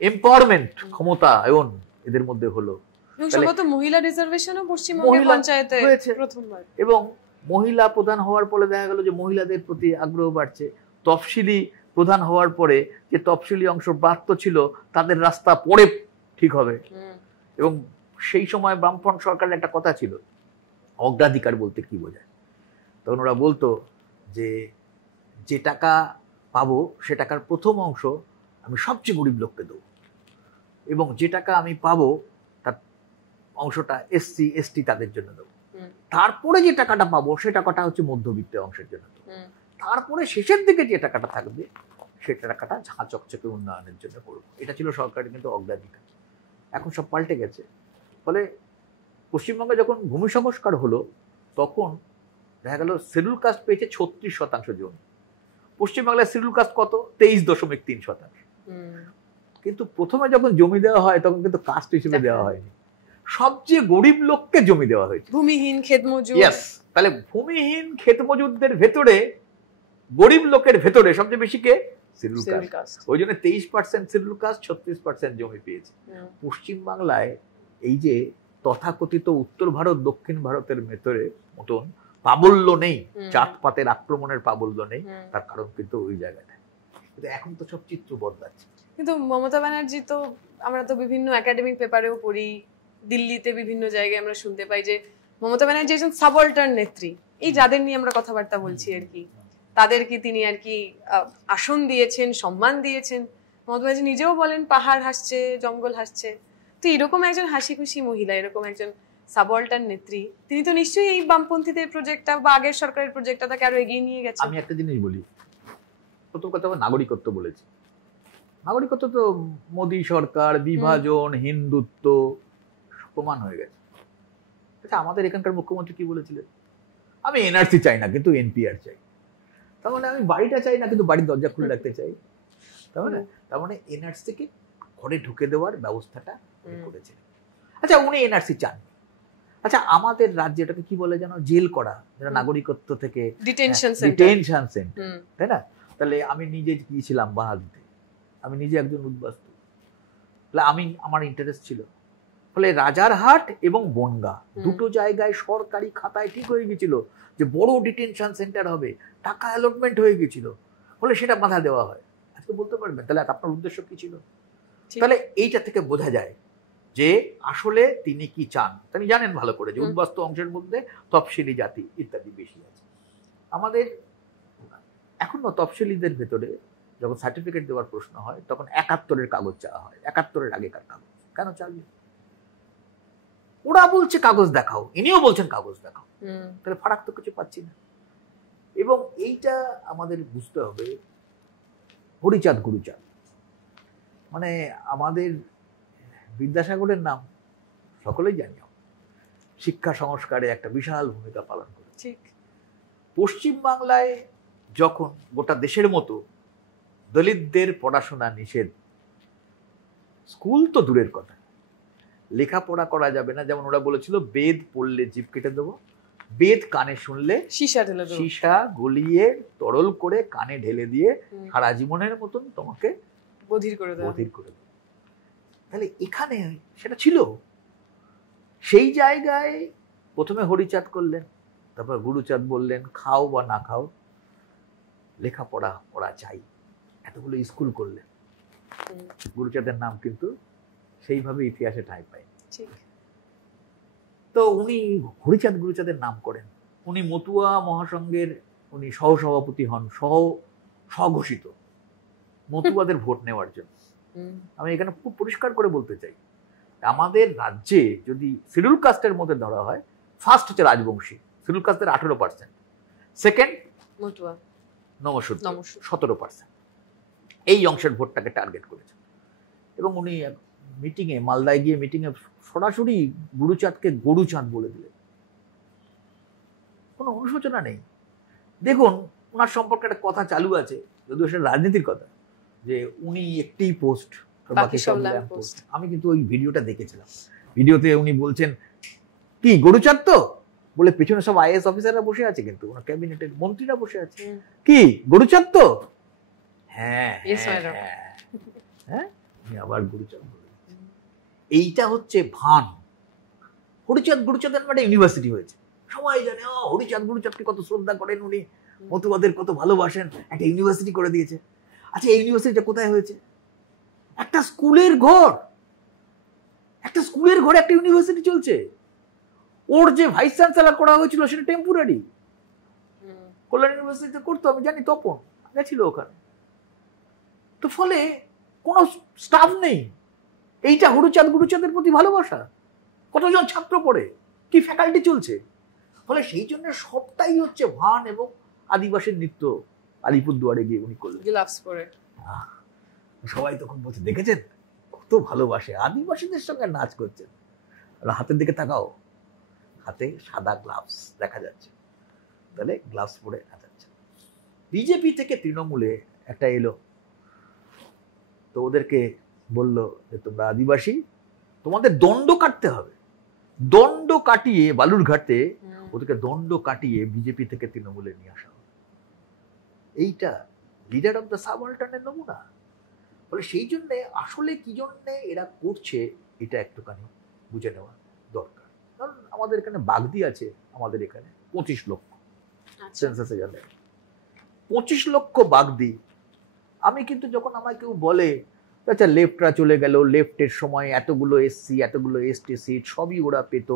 এম্পাওয়ারমেন্ট, ক্ষমতায়ন এদের মধ্যে হলো, মহিলা রিজার্ভেশনও পশ্চিমবঙ্গের পঞ্চায়েতে প্রথমবার, এবং মহিলা প্রধান হওয়ার পরে দেখা গেল যে মহিলাদের প্রতি আগ্রহ বাড়ছে। তফসিলি প্রধান হওয়ার পরে যে তফসিলি অংশ প্রাপ্ত ছিল, তাদের রাস্তা পরে ঠিক হবে। এবং সেই সময় বামফ্রন্ট সরকারের একটা কথা ছিল, অগ্রাধিকার বলতে কি বোঝায়। তখন ওরা বলতো যে যে টাকা পাবো সে টাকার প্রথম অংশ আমি সবচেয়ে গরিব লোককে দেবো, এবং যে টাকা আমি পাবো তার অংশটা এসসি এসটি তাদের জন্য দেবো। তারপরে যে টাকাটা পাবো সে টাকাটা হচ্ছে মধ্যবিত্ত অংশের জন্য দেবো। তারপরে শেষের দিকে যে টাকাটা থাকবে সে টাকাটা ঝাঁ চকচকে উন্নয়নের জন্য করবো। এটা ছিল সরকারের কিন্তু অগ্রাধিকার। এখন সব পাল্টে গেছে। ফলে পশ্চিমবঙ্গে যখন ভূমি সংস্কার হলো, তখন দেখা গেল শিডিউল কাস্ট পেয়েছে 36% জমি। পশ্চিমবাংলায় শিডিউল কাস্ট কত? 23.3%। কিন্তু প্রথমে যখন জমি দেওয়া হয় তখন কিন্তু কাস্ট হিসেবে দেওয়া হয়নি, সবচেয়ে গরিব লোককে জমি দেওয়া হয়েছে। ভূমিহীন ক্ষেতমজুর। তাহলে ভূমিহীন ক্ষেতমজুরদের ভেতরে, গরিব লোকের ভেতরে সবচেয়ে বেশি কে? Schedule caste. ওই জন্য 23% শিডিউল কাস্ট, 36% জমি পেয়েছে। পশ্চিমবাংলায় এই যে তথাকথিত উত্তর ভারত দক্ষিণ ভারতের ভেতরে মতন প্রাবল্য নেই, জাতপাতের আক্রমণের প্রাবল্য নেই, তার কারণ কিন্তু ওই জায়গাটা। কিন্তু এখন তো সব চিত্র বদলাচ্ছে। কিন্তু মমতা ব্যানার্জি তো, আমরা তো বিভিন্ন একাডেমিক পেপারেও পড়ি, দিল্লিতে বিভিন্ন জায়গায় আমরা শুনতে পাই যে মমতা ব্যানার্জি একজন সাবঅল্টার্ন নেত্রী। এই যাদের নিয়ে আমরা কথাবার্তা বলছি আর কি, তাদেরকে তিনি আর কি আসন দিয়েছেন, সম্মান দিয়েছেন। মমতা ব্যানার্জি নিজেও বলেন পাহাড় হাসছে, জঙ্গল হাসছে। তো এরকম একজন হাসি খুশি মহিলা, এরকম একজন সাবঅল্টার্ন নেত্রী, তিনি তো নিশ্চয়ই এই বামপন্থীদের প্রজেক্টটা বা আগের সরকারের প্রজেক্টটা তাকে আরো এগিয়ে নিয়ে গেছে। আমি একটা জিনিস বলি, প্রথম কথা নাগরিকত্ব বলেছি। নাগরিকত্ব তো মোদী সরকার, বিভাজন, হিন্দুত্ব প্রমাণ হয়ে গেছে। আচ্ছা, আমাদের এখানকার মুখ্যমন্ত্রী কি বলেছিলেন? আমি এনআরসি চাই না কিন্তু এনপিআর চাই। তার মানে আমি বাড়িটা চাই না কিন্তু বাড়ির দরজা খুলে রাখতে চাই। তার মানে এনআরসিকে ঘরে ঢুকে দেওয়ার ব্যবস্থাটা করেছিলেন। আচ্ছা, উনি এনআরসি চান। আচ্ছা, আমাদের রাজ্যে এটাকে কি বলে যেন, জেল করা, যেটা নাগরিকত্ব থেকে ডিটেনশন সেন্টার, তাই না? তাহলে আমি নিজে গিয়েছিলাম বাহাদুতে, আমি নিজে একজন উদ্বাস্তু, তাহলে আমার ইন্টারেস্ট ছিল। ফলে রাজারহাট এবং বনগাঁ দুটো জায়গায় সরকারি খাতায় ঠিক হয়ে গেছিল যে বড় ডিটেনশন সেন্টার হবে, টাকা অ্যালটমেন্ট হয়ে গেছিল, ফলে সেটা বাধা দেওয়া হয়। আজকে বলতে পারবেন তাহলে আপনার উদ্দেশ্য কি ছিল? তাহলে এইটা থেকে বোঝা যায় যে আসলে তিনি কি চান। তিনি জানেন ভালো করে যে উদ্বাস্তু অংশের মধ্যে তফসিলি জাতি ইত্যাদি বেশি আছে। আমাদের এখনো তফসিলিদের ভেতরে যখন সার্টিফিকেট দেওয়ার প্রশ্ন হয় তখন 71-এর কাগজ চাওয়া হয়। 71-এর আগেকার কাগজ কেন চাইবে? ওরা বলছে কাগজ দেখাও, ইনিও বলছেন কাগজ দেখাও, তাহলে ফারাক তো কিছু পাচ্ছি না। এবং এইটা আমাদের বুঝতে হবে। হরিচাঁদ গুরুচাঁদ, মানে আমাদের বিদ্যাসাগরের নাম সকলেই জানি, শিক্ষা সংস্কারে একটা বিশাল ভূমিকা পালন করে। পশ্চিম বাংলায় যখন গোটা দেশের মতো দলিতদের পড়াশোনা নিষেধ, স্কুল তো দূরের কথা, লেখাপড়া করা যাবে না। যেমন ওরা বলেছিল বেদ পড়লে জিভ কেটে দেবো, বেদ কানে শুনলে সীসা গলিয়ে তরল করে কানে ঢেলে দিয়ে সারা জীবনের মতন তোমাকে বধির করে দেবো। তাহলে এখানে সেটা ছিল। সেই জায়গায় প্রথমে হরিচাঁদ করলেন, তারপর গুরুচাঁদ বললেন, খাও বা না খাও, লেখাপড়া ওরা চাই, এতগুলো স্কুল করলেন। গুরুচাঁদের নাম কিন্তু সেইভাবে ইতিহাসে ঠাঁই পায়। তো উনি হরিচাঁদ গুরুচাঁদের নাম করেন। উনি মতুয়া মহাসংঘের উনি সহসভাপতি হন, স্বঘোষিত মতুয়াদের ভোট নেওয়ার জন্য। আমি এখানে খুব পরিষ্কার করে বলতে চাই, আমাদের রাজ্যে যদি শিডিউল কাস্টের মধ্যে ধরা হয়, ফার্স্ট হচ্ছে রাজবংশী, শিডিউল কাস্টের 18%, সেকেন্ড মতুয়া নমশূদ্র 17%। এই অংশের ভোটটাকে টার্গেট করেছে। এবং উনি মিটিংয়ে, মালদায় গিয়ে মিটিংয়ে সরাসরি গুরুচাঁদকে গরুচাঁদ বলে দিলেন, কোনো অনুশোচনা নেই। দেখুন, ওনার সম্পর্কে একটা কথা চালু আছে, যদিও সেটা রাজনীতির কথা, যে উনি একটি পোস্ট, বাকি সব ল্যাম্প পোস্ট। আমি কিন্তু ওই ভিডিওটা দেখেছিলাম। ভিডিওতে উনি বলছেন, কি গরুচাঁদ তো বলে, পেছনে সব আইএস অফিসাররা বসে আছে, কিন্তু ওনার ক্যাবিনেটের মন্ত্রীরা বসে আছে, কি গরুচাঁদ তো? হ্যাঁ হ্যাঁ, আবার গুরুচাঁদ বলে। এইটা হচ্ছে ভান। হরিচাঁদ গুরুচাঁদের একটা ইউনিভার্সিটি হয়েছে, সবাই জানে হরিচাঁদ গুরুচাঁদকে কত শ্রদ্ধা করেন উনি, মতুয়াদের কত ভালোবাসেন, একটা ইউনিভার্সিটি করে দিয়েছে। আচ্ছা, এই ইউনিভার্সিটিটা কোথায় হয়েছে? একটা স্কুলের ঘর, একটা স্কুলের ঘরে একটা ইউনিভার্সিটি চলছে। ওর যে ভাইস চ্যান্সেলর করা হয়েছিল সেটা টেম্পোরারি, কল্যাণ ইউনিভার্সিটিতে করতো, আমি জানি, তপন গেছিল ওখানে। তো ফলে কোনো স্টাফ নেই। এইটা হরিচাঁদ গুরুচাঁদের প্রতি ভালোবাসা? কতজন ছাত্র পড়ে, কি ফ্যাকাল্টি চলছে? ফলে সেই জন্য সবটাই হচ্ছে ভান এবং আদিবাসীর নৃত্য। আলিপুরদুয়ারে গিয়ে উনি করলেন গ্লাভস পরে। সবাই তখন বলছে, দেখেছেন কত ভালোবাসে, আদিবাসীদের সঙ্গে নাচ করছেন। আর হাতের দিকে তাকাও, হাতে সাদা গ্লাভস দেখা যাচ্ছে, তাহলে গ্লাভস পরে নাচাচ্ছে। বিজেপি থেকে তৃণমূলে একটা এলো, তো ওদেরকে বলল যে তোমরা আদিবাসী, তোমাদের দণ্ড কাটতে হবে। দণ্ড কাটিয়ে বালুরঘাটে ওদেরকে দণ্ড কাটিয়ে বিজেপি থেকে তৃণমূলে নিয়ে আসা হবে। এইটা লিডার অফ দ্য সাবঅল্টার্নের নমুনা। ফলে সেই জন্য আসলে কি জন্য এরা করছে এটা একটুখানি বুঝে নেওয়া দরকার। কারণ আমাদের এখানে বাগদি আছে, আমাদের এখানে 25 লক্ষ সেন্সাসে গেলে 25 লক্ষ বাগদি। আমি কিন্তু যখন আমায় কেউ বলে, আচ্ছা লেফটরা চলে গেল, লেফটের সময় এতগুলো এসসি এতগুলো এসটি সিট সবই ওরা পেত,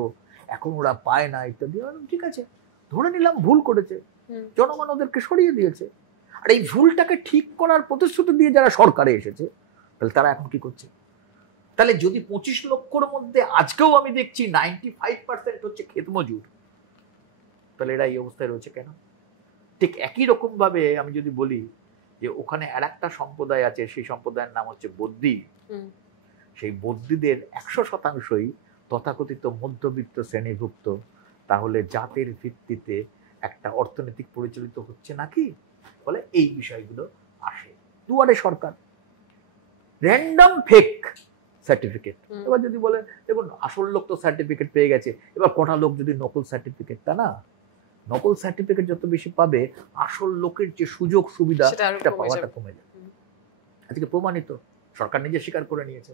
এখন ওরা পায় না ইত্যাদি, ঠিক আছে, ধরে নিলাম ভুল করেছে, জনগণ ওদেরকে সরিয়ে দিয়েছে। আর এই ভুলটাকে ঠিক করার প্রতিশ্রুতি দিয়ে যারা সরকারে এসেছে, তাহলে তারা এখন কি করছে? তাহলে যদি 25 লক্ষর মধ্যে আজকেও আমি দেখছি 95% হচ্ছে ক্ষেত মজুর, তাহলে এরা এই অবস্থায় রয়েছে কেন? ঠিক একই রকম ভাবে আমি যদি বলি যে ওখানে আর একটা সম্প্রদায় আছে, সেই সম্প্রদায়ের নাম হচ্ছে বদ্যি। সেই বদ্যিদের 100%ই তথাকথিত মধ্যবিত্ত শ্রেণীভুক্ত। তাহলে জাতের ভিত্তিতে একটা অর্থনৈতিক পরিচালিত হচ্ছে নাকি? বলে এই বিষয়গুলো আসে। দুয়ারে সরকার, র্যান্ডম ফেক সার্টিফিকেট। এবার যদি বলেন, দেখুন আসল লোক তো সার্টিফিকেট পেয়ে গেছে, এবার কটা লোক যদি নকল সার্টিফিকেট, তা না, নকল সার্টিফিকেট যত বেশি পাবে, আসল লোকের যে সুযোগ সুবিধা সেটা পাওয়াটা কমে যাবে। আজকে প্রমাণিত, সরকার নিজে স্বীকার করে নিয়েছে।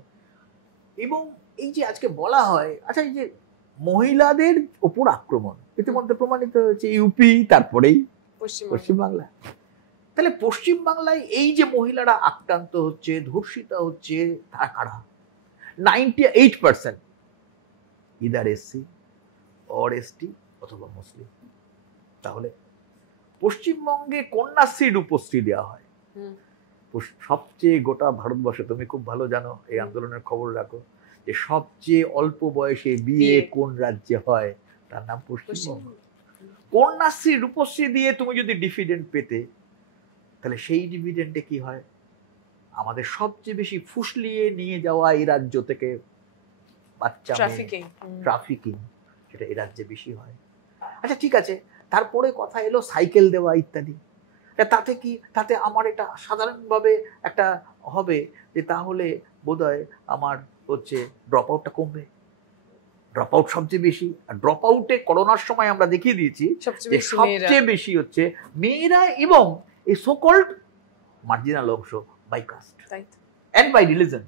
এবং এই যে আজকে বলা হয়, আচ্ছা এই যে মহিলাদের উপর আক্রমণ ইতিমধ্যে প্রমাণিত হয়েছে ইউপি, তারপরেই পশ্চিমবাংলা। তাহলে পশ্চিমবাংলায় এই যে মহিলারা আক্রান্ত হচ্ছে, ধর্ষিতা হচ্ছে, তারা কারা? 98% ইদার এসসি অর এসটি অথবা মুসলিম। তাহলে পশ্চিমবঙ্গে কন্যাশ্রী রূপশ্রী দেওয়া হয় সবচেয়ে, গোটা ভারতবর্ষে তুমি খুব ভালো জানো, এই আন্দোলনের খবর রাখো, যে সবচেয়ে অল্প বয়সে বিয়ে কোন রাজ্যে হয়, তার নাম পশ্চিমবঙ্গ। কন্যাশ্রী রূপশ্রী দিয়ে তুমি যদি ডিভিডেন্ড পেতে, তাহলে সেই ডিভিডেন্ডে কি হয়? আমাদের সবচেয়ে বেশি ফুসলিয়ে নিয়ে যাওয়া এই রাজ্য থেকে বাচ্চা ট্রাফিকিং, সেটা এই রাজ্যে বেশি হয়। আচ্ছা ঠিক আছে, তারপরে কথা এলো সাইকেল দেওয়া ইত্যাদি। তাতে কি, তাতে আমার এটা সাধারণভাবে একটা হবে যে তাহলে বোধহয় আমার হচ্ছে ড্রপ আউটটা কমবে। ড্রপ আউট সবচেয়ে বেশি, আর ড্রপ আউটে করোনার সময় আমরা দেখিয়ে দিয়েছি সবচেয়ে বেশি হচ্ছে মেয়েরা এবং এই সোকল্ড মার্জিনাল অংশ, by caste and by religion.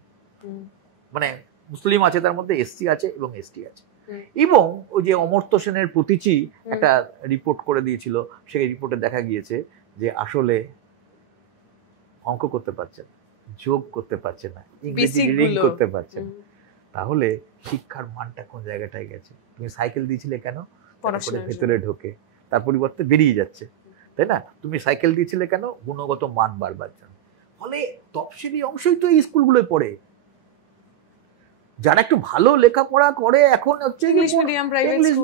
মানে মুসলিম আছে, তার মধ্যে এসসি আছে এবং এসটি আছে। এবং ওই যে অমর্ত্য সেনের প্রতীচী একটা রিপোর্ট করে দিয়েছিল, সেই রিপোর্টে দেখা গিয়েছে যে আসলে অঙ্ক করতে পারছে না, যোগ করতে পারছে না, ইংরেজি রিডিং করতে পারছে না, তাহলে শিক্ষার মানটা কোন জায়গাটায় গেছে? তুমি সাইকেল দিয়েছিলে কেন? পড়াশোনার ভেতরে ঢোকে, তার পরিবর্তে বেরিয়ে যাচ্ছে, তাই না? তুমি সাইকেল দিয়েছিলে কেন? গুণগত মান বাড়বার জন্য। ফলে তফসিলি অংশই তো এই স্কুলগুলোয় পড়ে। যারা একটু ভালো লেখাপড়া করে এখন হচ্ছে ইংলিশ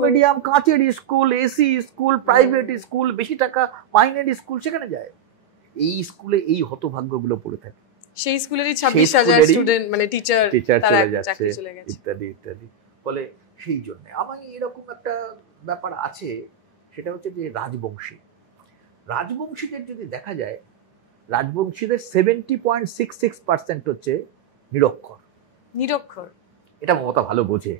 মিডিয়াম, কাঁচের school, AC school, private school, বেশি টাকা মাইনের স্কুল, সেখানে যায়। এই স্কুলে এই হতভাগ্যগুলো পড়ে থাকে। সেই স্কুলেরই 26,000 স্টুডেন্ট মানে টিচার চলে যাচ্ছে ইত্যাদি ইত্যাদি। ফলে সেই জন্য আমার এরকম একটা ব্যাপার আছে, সেটা হচ্ছে যে রাজবংশীদের যদি দেখা যায়, রাজবংশীদের 70.66% হচ্ছে নিরক্ষর। এটা মমতা ভালো বোঝে।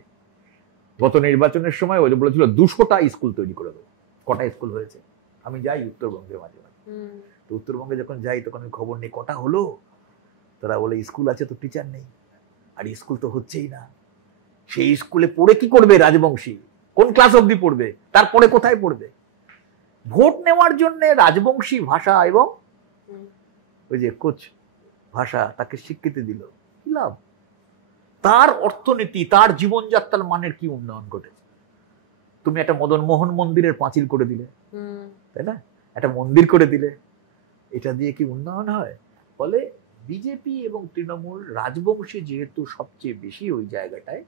গত নির্বাচনের সময় ওই বলেছিল 200টা স্কুল তৈরি করে দেবো। কটা স্কুল হয়েছে? আমি যাই উত্তরবঙ্গে মাঝে মাঝে, তো উত্তরবঙ্গে যখন যাই তখন আমি খবর নেই কটা হলো। তারা বলে স্কুল আছে তো টিচার নেই, আর স্কুল তো হচ্ছেই না। সেই স্কুলে পড়ে কি করবে রাজবংশী? কোন ক্লাস অবধি পড়বে? তারপরে কোথায় পড়বে? ভোট নেওয়ার জন্য রাজবংশী ভাষা এবং ওই যে কোচ ভাষা তাকে স্বীকৃতি দিল, কি লাভ? তার অর্থনীতি, তার জীবনযাত্রার মানের কি উন্নয়ন ঘটেছে? তুমি একটা মদন মোহন মন্দিরের পাঁচিল করে দিলে, তাই না? একটা মন্দির করে দিলে, এটা দিয়ে কি উন্নয়ন হয়? ফলে বিজেপি এবং তৃণমূল, রাজবংশী যেহেতু সবচেয়ে বেশি ওই জায়গাটায়,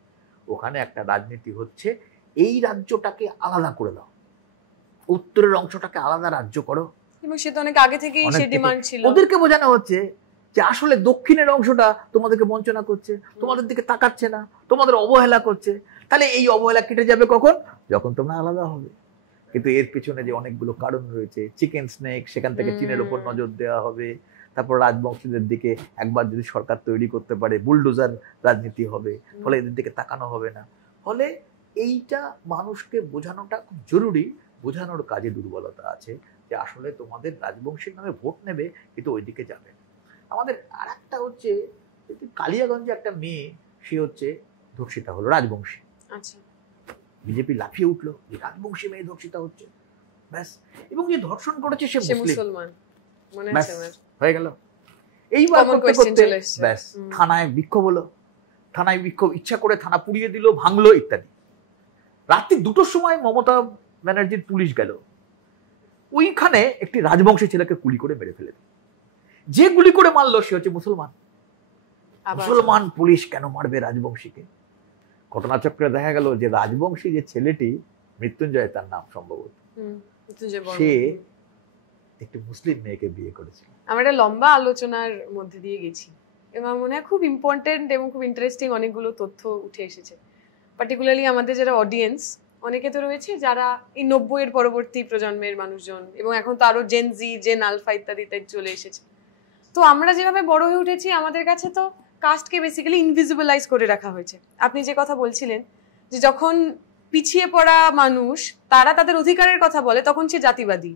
ওখানে একটা রাজনীতি হচ্ছে, এই রাজ্যটাকে আলাদা করে দাও, উত্তরের অংশটাকে আলাদা রাজ্য করো। এবং সেটা অনেক আগে থেকেই সেই ডিমান্ড ছিল। ওদেরকে বোঝানো হচ্ছে যে আসলে দক্ষিণের অংশটা তোমাদেরকে বঞ্চনা করছে, তোমাদের দিকে তাকাচ্ছে না, তোমাদের অবহেলা করছে। তাহলে এই অবহেলা কেটে যাবে কখন? যখন তোমরা আলাদা হবে। কিন্তু এর পিছনে যে অনেকগুলো কারণ রয়েছে, চিকেন স্নেক, সেখান থেকে চীনের উপর নজর দেওয়া হবে, তারপর রাজবংশীদের দিকে একবার যদি সরকার তৈরি করতে পারে, বুলডোজার রাজনীতি হবে, ফলে এদের দিকে তাকানো হবে না। ফলে এইটা মানুষকে বোঝানোটা খুব জরুরি। বোঝানোর কাজে দুর্বলতা আছে যে আসলে তোমাদের রাজবংশীর নামে ভোট নেবে, কিন্তু ওইদিকে যাবে। আমাদের আর একটা হচ্ছে কালিয়াগঞ্জে একটা মেয়ে, সে হচ্ছে ধর্ষিতা হলো, রাজবংশী। আচ্ছা, বিজেপি লাফিয়ে উঠলো যে রাজবংশী মেয়ে ধর্ষিতা হচ্ছে, ব্যাস। এবং যে ধর্ষণ করেছে সে মুসলমান, হয়ে গেল। এইবার ব্যাস থানায় বিক্ষোভ হলো, থানায় বিক্ষোভ, ইচ্ছা করে থানা পুড়িয়ে দিল, ভাঙলো ইত্যাদি। রাত্রি 2টোর সময় মমতা ব্যানার্জির পুলিশ গেল, ওইখানে একটি রাজবংশী ছেলেকে গুলি করে মেরে ফেলে দিল। যে গুলি করে মারলো সে হচ্ছে মুসলমান। মুসলমান পুলিশ কেন মারবে রাজবংশীকে? ঘটনাচক্রে দেখা গেল যে রাজবংশী যে ছেলেটি, মৃত্যুঞ্জয় তার নাম সম্ভবত, সে একটি মুসলিম মেয়েকে বিয়ে করেছিল। আমরা একটা লম্বা আলোচনার মধ্যে দিয়ে গেছি এবং মনে হয় খুব ইম্পর্টেন্ট এবং খুব ইন্টারেস্টিং অনেকগুলো তথ্য উঠে এসেছে। পার্টিকুলারলি আমাদের যারা অডিয়েন্স, অনেকে তো রয়েছে যারা এই 90-এর পরবর্তী প্রজন্মের মানুষজন, এবং এখন তো আরো জেন জি, জেন আলফা ইত্যাদি ইত্যাদি চলে এসেছে। তো আমরা যেভাবে বড় হয়ে উঠেছি, আমাদের কাছে তো কাস্টকে বেসিক্যালি ইনভিজিবলাইজ করে রাখা হয়েছে। আপনি যে কথা বলছিলেন যে যখন পিছিয়ে পড়া মানুষ তারা তাদের অধিকারের কথা বলে, তখন সে জাতিবাদী।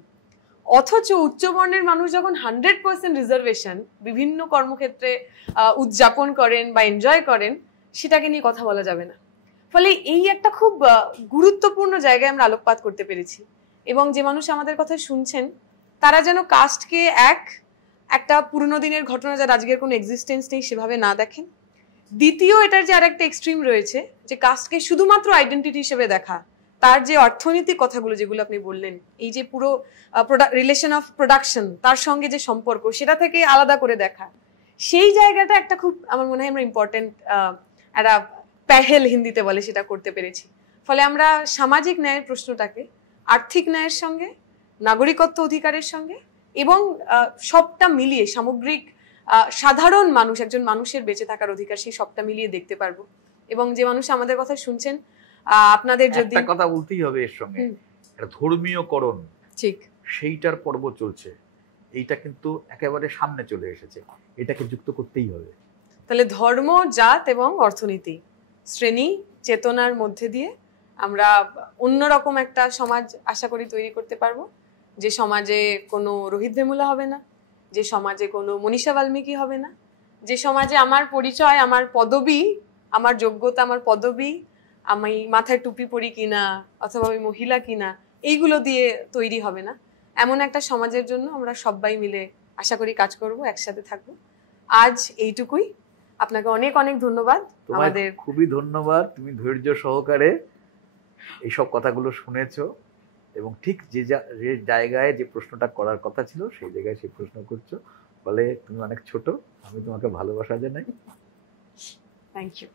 অথচ উচ্চবর্ণের মানুষ যখন 100% রিজার্ভেশন বিভিন্ন কর্মক্ষেত্রে উদযাপন করেন বা এনজয় করেন, সেটাকে নিয়ে কথা বলা যাবে না। ফলে এই একটা খুব গুরুত্বপূর্ণ জায়গায় আমরা আলোকপাত করতে পেরেছি। এবং যে মানুষ আমাদের কথা শুনছেন, তারা যেন কাস্টকে একটা পুরনো দিনের ঘটনা যার আজকের কোনো এক্সিস্টেন্স নেই সেভাবে না দেখেন। দ্বিতীয়, এটার যে আরেকটা এক্সট্রিম রয়েছে, যে কাস্টকে শুধুমাত্র আইডেন্টিটি হিসেবে দেখা, তার যে অর্থনৈতিক কথাগুলো যেগুলো আপনি বললেন, এই যে পুরো রিলেশন অফ প্রোডাকশন, তার সঙ্গে যে সম্পর্ক, সেটা থেকে আলাদা করে দেখা, সেই জায়গাটা একটা খুব, আমার মনে হয় আমরা ইম্পর্টেন্ট একটা পেহেল হিন্দিতে বলে, সেটা করতে পেরেছি। ফলে আমরা সামাজিক ন্যায়ের প্রশ্নটাকে আর্থিক ন্যায়ের সঙ্গে, নাগরিকত্ব অধিকারের সঙ্গে এবং সবটা মিলিয়ে সামগ্রিক সাধারণ মানুষ, একজন মানুষের বেঁচে থাকার অধিকার, সেই সবটা মিলিয়ে দেখতে পারবো। এবং যে মানুষ আমাদের কথা শুনছেন, আপনাদের যদি একটা কথা বলতেই হবে এর সঙ্গে, একটা ধর্মীয়করণ, ঠিক সেইটার পর্ব চলছে, এইটা কিন্তু একেবারে সামনে চলে এসেছে, এটাকে যুক্ত করতেই হবে। তাহলে ধর্ম, জাত এবং অর্থনীতি, শ্রেণী চেতনার মধ্যে দিয়ে আমরা অন্যরকম একটা সমাজ আশা করি তৈরি করতে পারবো, যে সমাজে কোনো রোহিত ভেমুলা হবে না, যে সমাজে কোনো মনীষা বাল্মীকি হবে না, যে সমাজে আমার পরিচয়, আমার পদবি, আমার যোগ্যতা, আমার পদবি, আমি মাথায় টুপি পরি কিনা অথবা আমি মহিলা কিনা এইগুলো দিয়ে তৈরি হবে না। এমন একটা সমাজের জন্য আমরা সবাই মিলে আশা করি কাজ করব, একসাথে থাকবো। আজ এইটুকুই। আপনাকে অনেক অনেক ধন্যবাদ। আমাদের খুবই ধন্যবাদ, তুমি ধৈর্য সহকারে এইসব কথাগুলো শুনেছো এবং ঠিক যে জায়গায় যে প্রশ্নটা করার কথা ছিল সেই জায়গায় সেই প্রশ্ন করছো, বলে তুমি অনেক ছোট, আমি তোমাকে ভালোবাসা জানাই। Thank you.